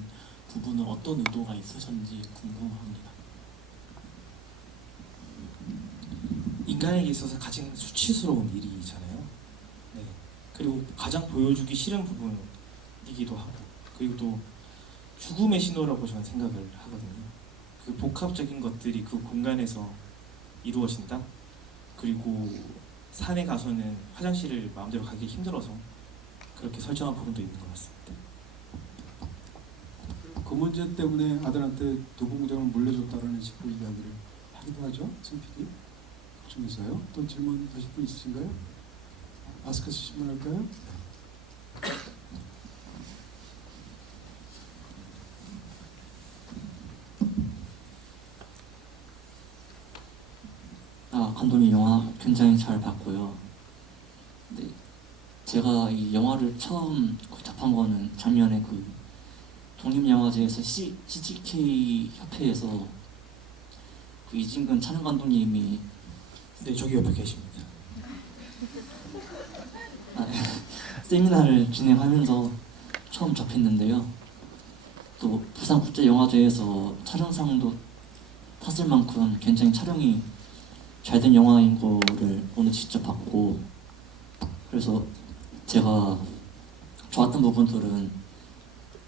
부분은 어떤 의도가 있으셨는지 궁금합니다. 인간에게 있어서 가장 수치스러운 일이잖아요. 네. 그리고 가장 보여주기 싫은 부분이기도 하고, 그리고 또 죽음의 신호라고 저는 생각을 하거든요. 그 복합적인 것들이 그 공간에서 이루어진다. 그리고 산에 가서는 화장실을 마음대로 가기 힘들어서 그렇게 설정한 부분도 있는 것 같습니다. 그 문제 때문에 아들한테 두부 공장을 물려줬다라는 식으로 이야기를 하기도 하죠. 승필이 중에서요. 또 질문 하실 분 있으신가요? 마스크 쓰신 분 할까요? 감독님 영화 굉장히 잘 봤고요. 근데 제가 이 영화를 처음 접한 거는 작년에 그 독립영화제에서 CGK 협회에서 그 이진근 촬영 감독님이 네, 저기 옆에 계십니다. 세미나를 진행하면서 처음 접했는데요. 또 부산국제영화제에서 촬영상도 탔을 만큼 굉장히 촬영이 잘 된 영화인 거를 오늘 직접 봤고, 그래서 제가 좋았던 부분들은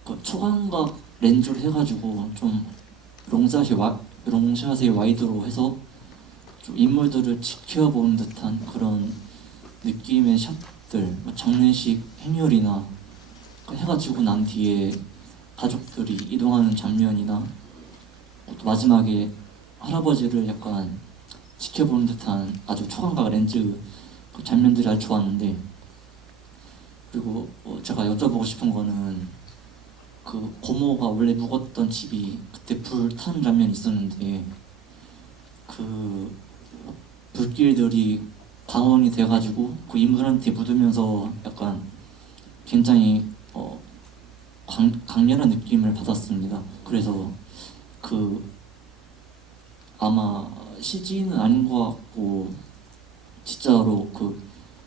그 초광각 렌즈를 해가지고 좀 롱샷의 와이드로 해서 좀 인물들을 지켜보는 듯한 그런 느낌의 샷들, 장례식 행렬이나 해가지고 난 뒤에 가족들이 이동하는 장면이나 또 마지막에 할아버지를 약간 지켜보는 듯한 아주 초광각 렌즈 그 장면들이 아주 좋았는데, 그리고 제가 여쭤보고 싶은 거는 그 고모가 원래 묵었던 집이 그때 불 타는 장면이 있었는데 그 불길들이 방언이 돼가지고 그 인물한테 묻으면서 약간 굉장히 강렬한 느낌을 받았습니다. 그래서 그 아마 CG는 아닌 것 같고 진짜로 그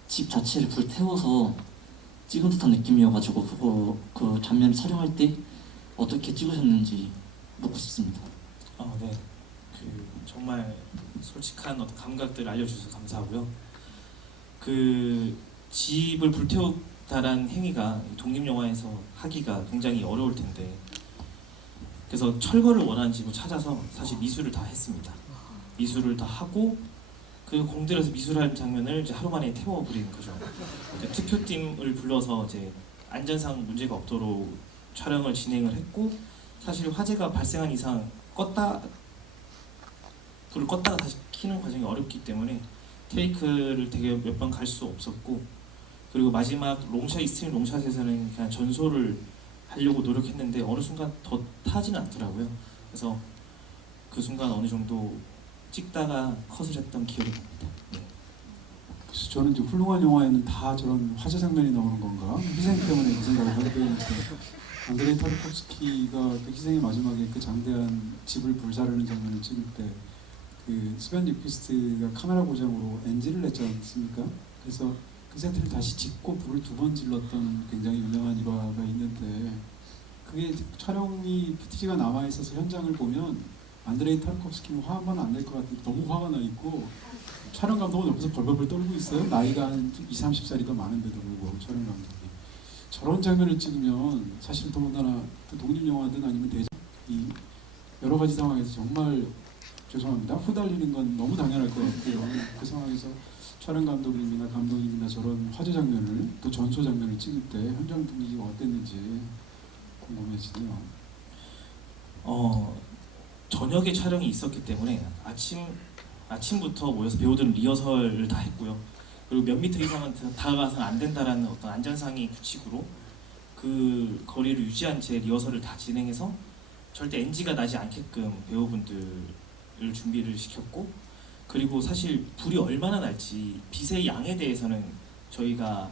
집 자체를 불태워서 찍은 듯한 느낌이어가지고 그 장면 촬영할 때 어떻게 찍으셨는지 묻고 싶습니다. 네. 그 정말 솔직한 어떤 감각들을 알려주셔서 감사하고요. 그 집을 불태웠다라는 행위가 독립영화에서 하기가 굉장히 어려울 텐데, 그래서 철거를 원하는 집을 찾아서 사실 미술을 다 했습니다. 미술을 다 하고 그 공들여서 미술할 장면을 이제 하루 만에 태워버리는 거죠. 그러니까 특효팀을 불러서 이제 안전상 문제가 없도록 촬영을 진행을 했고, 사실 화재가 발생한 이상 불을 껐다가 다시 켜는 과정이 어렵기 때문에 테이크를 되게 몇 번 갈 수 없었고, 그리고 마지막 익스트림 롱샷에서는 그냥 전소를 하려고 노력했는데 어느 순간 더 타지는 않더라고요. 그래서 그 순간 어느 정도 찍다가 컷을 했던 기억이 납니다. 네. 그래서 저는 이제 훌륭한 영화에는 다 저런 화재 장면이 나오는 건가? 희생 때문에 그 생각을 하게 되는데, 안드레이 타르코프스키가 그 희생의 마지막에 그 장대한 집을 불사르는 장면을 찍을 때 그 스벤 리퀴스트가 카메라 고장으로 NG를 냈지 않습니까? 그래서 그 세트를 다시 짓고 불을 2번 질렀던 굉장히 유명한 일화가 있는데, 그게 촬영이 푸티지가 남아 있어서 현장을 보면 안드레이 타르코프스키는 화 한 번 안 낼 것 같은데 너무 화가 나 있고, 촬영 감독은 옆에서 벌벌벌 떨고 있어요. 나이가 한 20, 30살이 더 많은데도 불구하고 촬영 감독이. 저런 장면을 찍으면 사실 더군다나 독립영화든 아니면 이 여러 가지 상황에서 정말 죄송합니다. 후달리는 건 너무 당연할 것 같고요. 그 상황에서 촬영 감독님이나 감독님이나 저런 화재 장면을, 또 전소 장면을 찍을 때 현장 분위기가 어땠는지 궁금해지네요. 저녁에 촬영이 있었기 때문에 아침부터 모여서 배우들은 리허설을 다 했고요. 그리고 몇 미터 이상한테 다가가서는 안 된다라는 어떤 안전상의 규칙으로 그 거리를 유지한 채 리허설을 다 진행해서 절대 NG가 나지 않게끔 배우분들을 준비를 시켰고, 그리고 사실 불이 얼마나 날지 빛의 양에 대해서는 저희가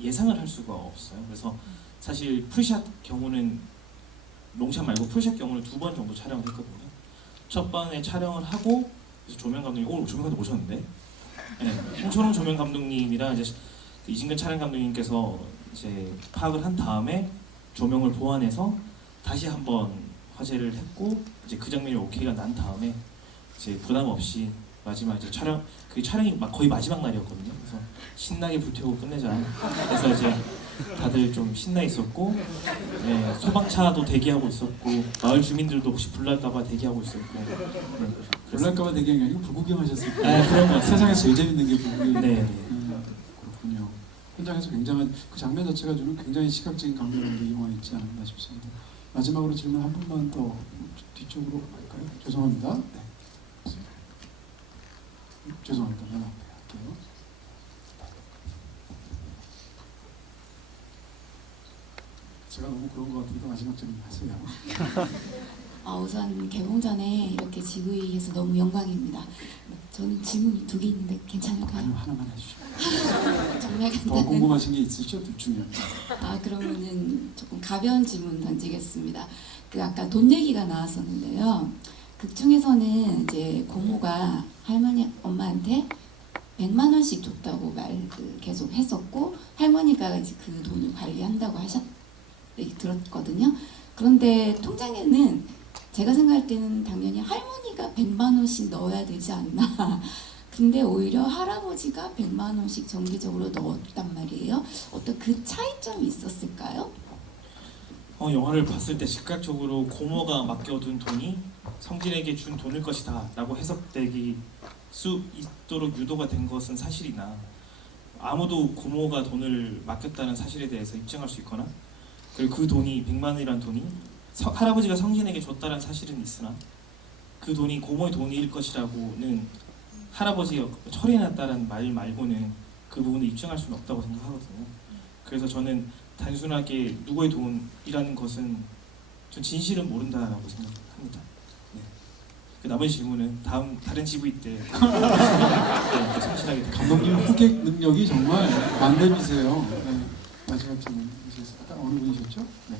예상을 할 수가 없어요. 그래서 사실 풀샷 경우는 롱샷 말고 풀샷 경우는 2번 정도 촬영을 했거든요. 첫 번에 촬영을 하고 그래서 조명 감독님, 조명 감독 오셨는데, 네, 홍철웅 조명 감독님이랑 이제 이진근 촬영 감독님께서 이제 파악을 한 다음에 조명을 보완해서 다시 한번 화제를 했고, 이제 그 장면이 오케이가 난 다음에 이제 부담 없이 마지막 이제 촬영이 거의 마지막 날이었거든요. 그래서 신나게 불태우고 끝내자. 그래서 이제 다들 좀 신나 있었고, 네, 소방차도 대기하고 있었고, 마을 주민들도 혹시 불날까봐 대기하고 있었고. 네, 불날까봐 대기한 게 아니고 불구경하셨을 거예요. 네, 그런 것 같아요. 세상에서 제일 재밌는 게 불구경. 네. 그렇군요. 현장에서 굉장한 그 장면 자체가 주는 굉장히 시각적인 감동을 이용하고 있지 않았나 싶습니다. 마지막으로 질문 한 분만 더 뒤쪽으로 갈까요? 죄송합니다. 네. 죄송합니다. 맨 앞에 할게요. 제가 너무 그런 것 같으니까 마지막 좀 하세요. 우선 개봉 전에 이렇게 지구이에서 너무 영광입니다. 저는 질문이 2개 있는데 아니요, 괜찮을까요? 하나만 해주시죠. 정말 더 간단한. 궁금하신 게 있으시죠? 둘 중에. 그러면은 조금 가벼운 질문 던지겠습니다. 그 아까 돈 얘기가 나왔었는데요. 극 중에서는 이제 고모가 할머니 엄마한테 100만 원씩 줬다고 계속 했었고 할머니가 이제 그 돈을 관리한다고 들었거든요. 그런데 통장에는 제가 생각할 때는 당연히 할머니가 100만 원씩 넣어야 되지 않나. 근데 오히려 할아버지가 100만 원씩 정기적으로 넣었단 말이에요. 어떤 그 차이점이 있었을까요? 영화를 봤을 때 즉각적으로 고모가 맡겨둔 돈이 성진에게 준 돈일 것이다 라고 해석되기 수 있도록 유도가 된 것은 사실이나 아무도 고모가 돈을 맡겼다는 사실에 대해서 입증할 수 있거나 그리고 그 돈이 100만 원이라는 돈이 할아버지가 성진에게 줬다는 사실은 있으나 그 돈이 고모의 돈일 것이라고는 할아버지가 처리해놨다는 말 말고는 그 부분을 입증할 수는 없다고 생각하거든요. 그래서 저는 단순하게 누구의 돈이라는 것은 전 진실은 모른다라고 생각합니다. 네. 그 남은 질문은 다른 GV 때 네, 성실하게 감독님 호객 능력이 정말 만렙이세요. 네. 마지막 질문 주세요. 아까 어느 분이셨죠? 네.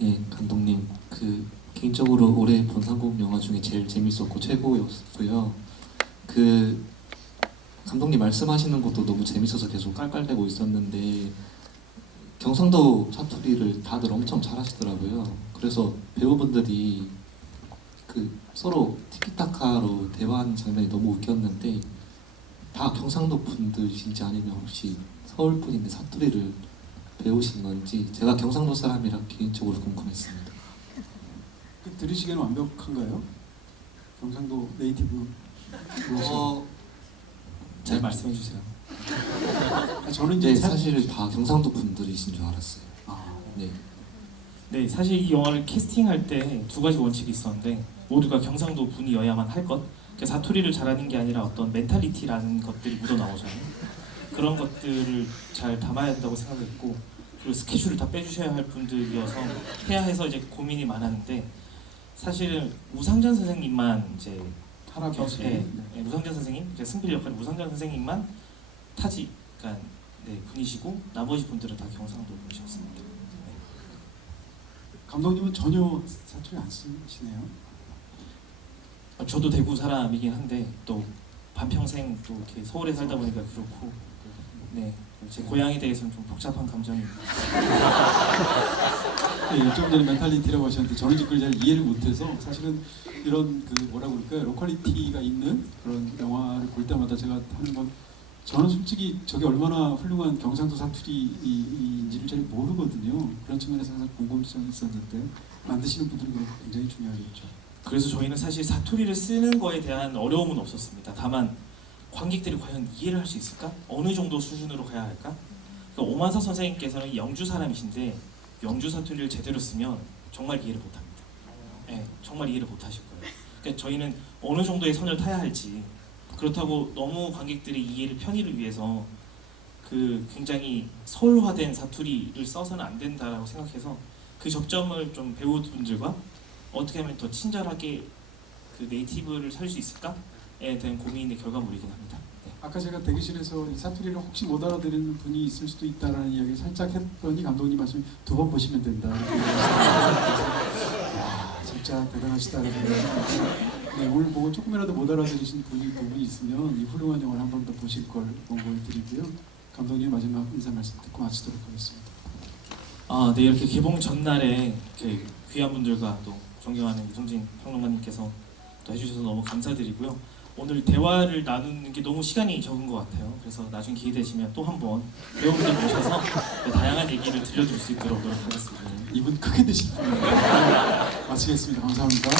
네, 감독님. 개인적으로 올해 본 한국 영화 중에 제일 재밌었고 최고였고요. 감독님 말씀하시는 것도 너무 재밌어서 계속 깔깔대고 있었는데 경상도 사투리를 다들 엄청 잘하시더라고요. 그래서 배우분들이 서로 티키타카로 대화하는 장면이 너무 웃겼는데 다 경상도 분들이신지 아니면 혹시 서울 분인데 사투리를 배우신 건지 제가 경상도 사람이라 개인적으로 궁금했습니다. 들으시기에는 완벽한가요? 경상도 네이티브. 잘 말씀해 주세요. 저는 이제 네, 사실 다 경상도 분들이신 줄 알았어요. 네. 네, 사실 이 영화를 캐스팅할 때 2가지 원칙이 있었는데 모두가 경상도 분이어야만 할 것. 사투리를 잘하는 게 아니라 어떤 멘탈리티라는 것들이 묻어 나오잖아요. 그런 것들을 잘 담아야 된다고 생각했고 그리고 스케줄을 다 빼주셔야 할 분들이어서 해야 해서 이제 고민이 많았는데 사실은 우상전 선생님만 이제 할아버지. 우상전 선생님, 이제 승필 역할 우상전 선생님만 그러니까 분이시고 나머지 분들은 다 경상도 분이셨습니다. 네. 감독님은 전혀 사투리 안 쓰시네요. 저도 대구 사람이긴 한데 또 반평생 또 이렇게 서울에 살다 보니까 그렇고 네, 제 고향에 대해서는 좀 복잡한 감정입니다. 네, 좀 전에 멘탈리티라고 하셨는데 저는 그걸 잘 이해를 못해서 사실은 이런 뭐라고 그럴까요? 로컬리티가 있는 그런 영화를 볼 때마다 제가 하는 건 저는 솔직히 저게 얼마나 훌륭한 경상도 사투리인지를 잘 모르거든요. 그런 측면에서 항상 궁금증이 있었는데 만드시는 분들은 그런 거 굉장히 중요하겠죠. 그래서 저희는 사실 사투리를 쓰는 거에 대한 어려움은 없었습니다. 다만 관객들이 과연 이해를 할 수 있을까? 어느 정도 수준으로 가야 할까? 그러니까 오만사 선생님께서는 영주 사람이신데 영주 사투리를 제대로 쓰면 정말 이해를 못합니다. 네, 정말 이해를 못하실 거예요. 그러니까 저희는 어느 정도의 선을 타야 할지 그렇다고 너무 관객들의 이해를 편의를 위해서 굉장히 서울화된 사투리를 써서는 안 된다라고 생각해서 그 적점을 좀 배우분들과 어떻게 하면 더 친절하게 네이티브를 살 수 있을까에 대한 고민의 결과물이긴 합니다. 네. 아까 제가 대기실에서 이 사투리를 혹시 못 알아들은 분이 있을 수도 있다라는 이야기를 살짝 했더니 감독님 말씀이 2번 보시면 된다. 진짜 대단하시다. 네, 오늘 보고 조금이라도 못 알아들으신 부분이 있으면 이 훌륭한 영화를 한 번 더 보실 걸 권고해 드리고요. 감독님 마지막 인사 말씀 듣고 마치도록 하겠습니다. 네, 이렇게 개봉 전날에 이렇게 귀한 분들과 또 존경하는 이동진 평론가님께서 또 해주셔서 너무 감사드리고요. 오늘 대화를 나누는 게 너무 시간이 적은 것 같아요. 그래서 나중에 기회 되시면 또 한 번 배우분들 모셔서 다양한 얘기를 들려줄 수 있도록 노력하겠습니다. 입은 크게 드실 분입니다. 마치겠습니다. 감사합니다.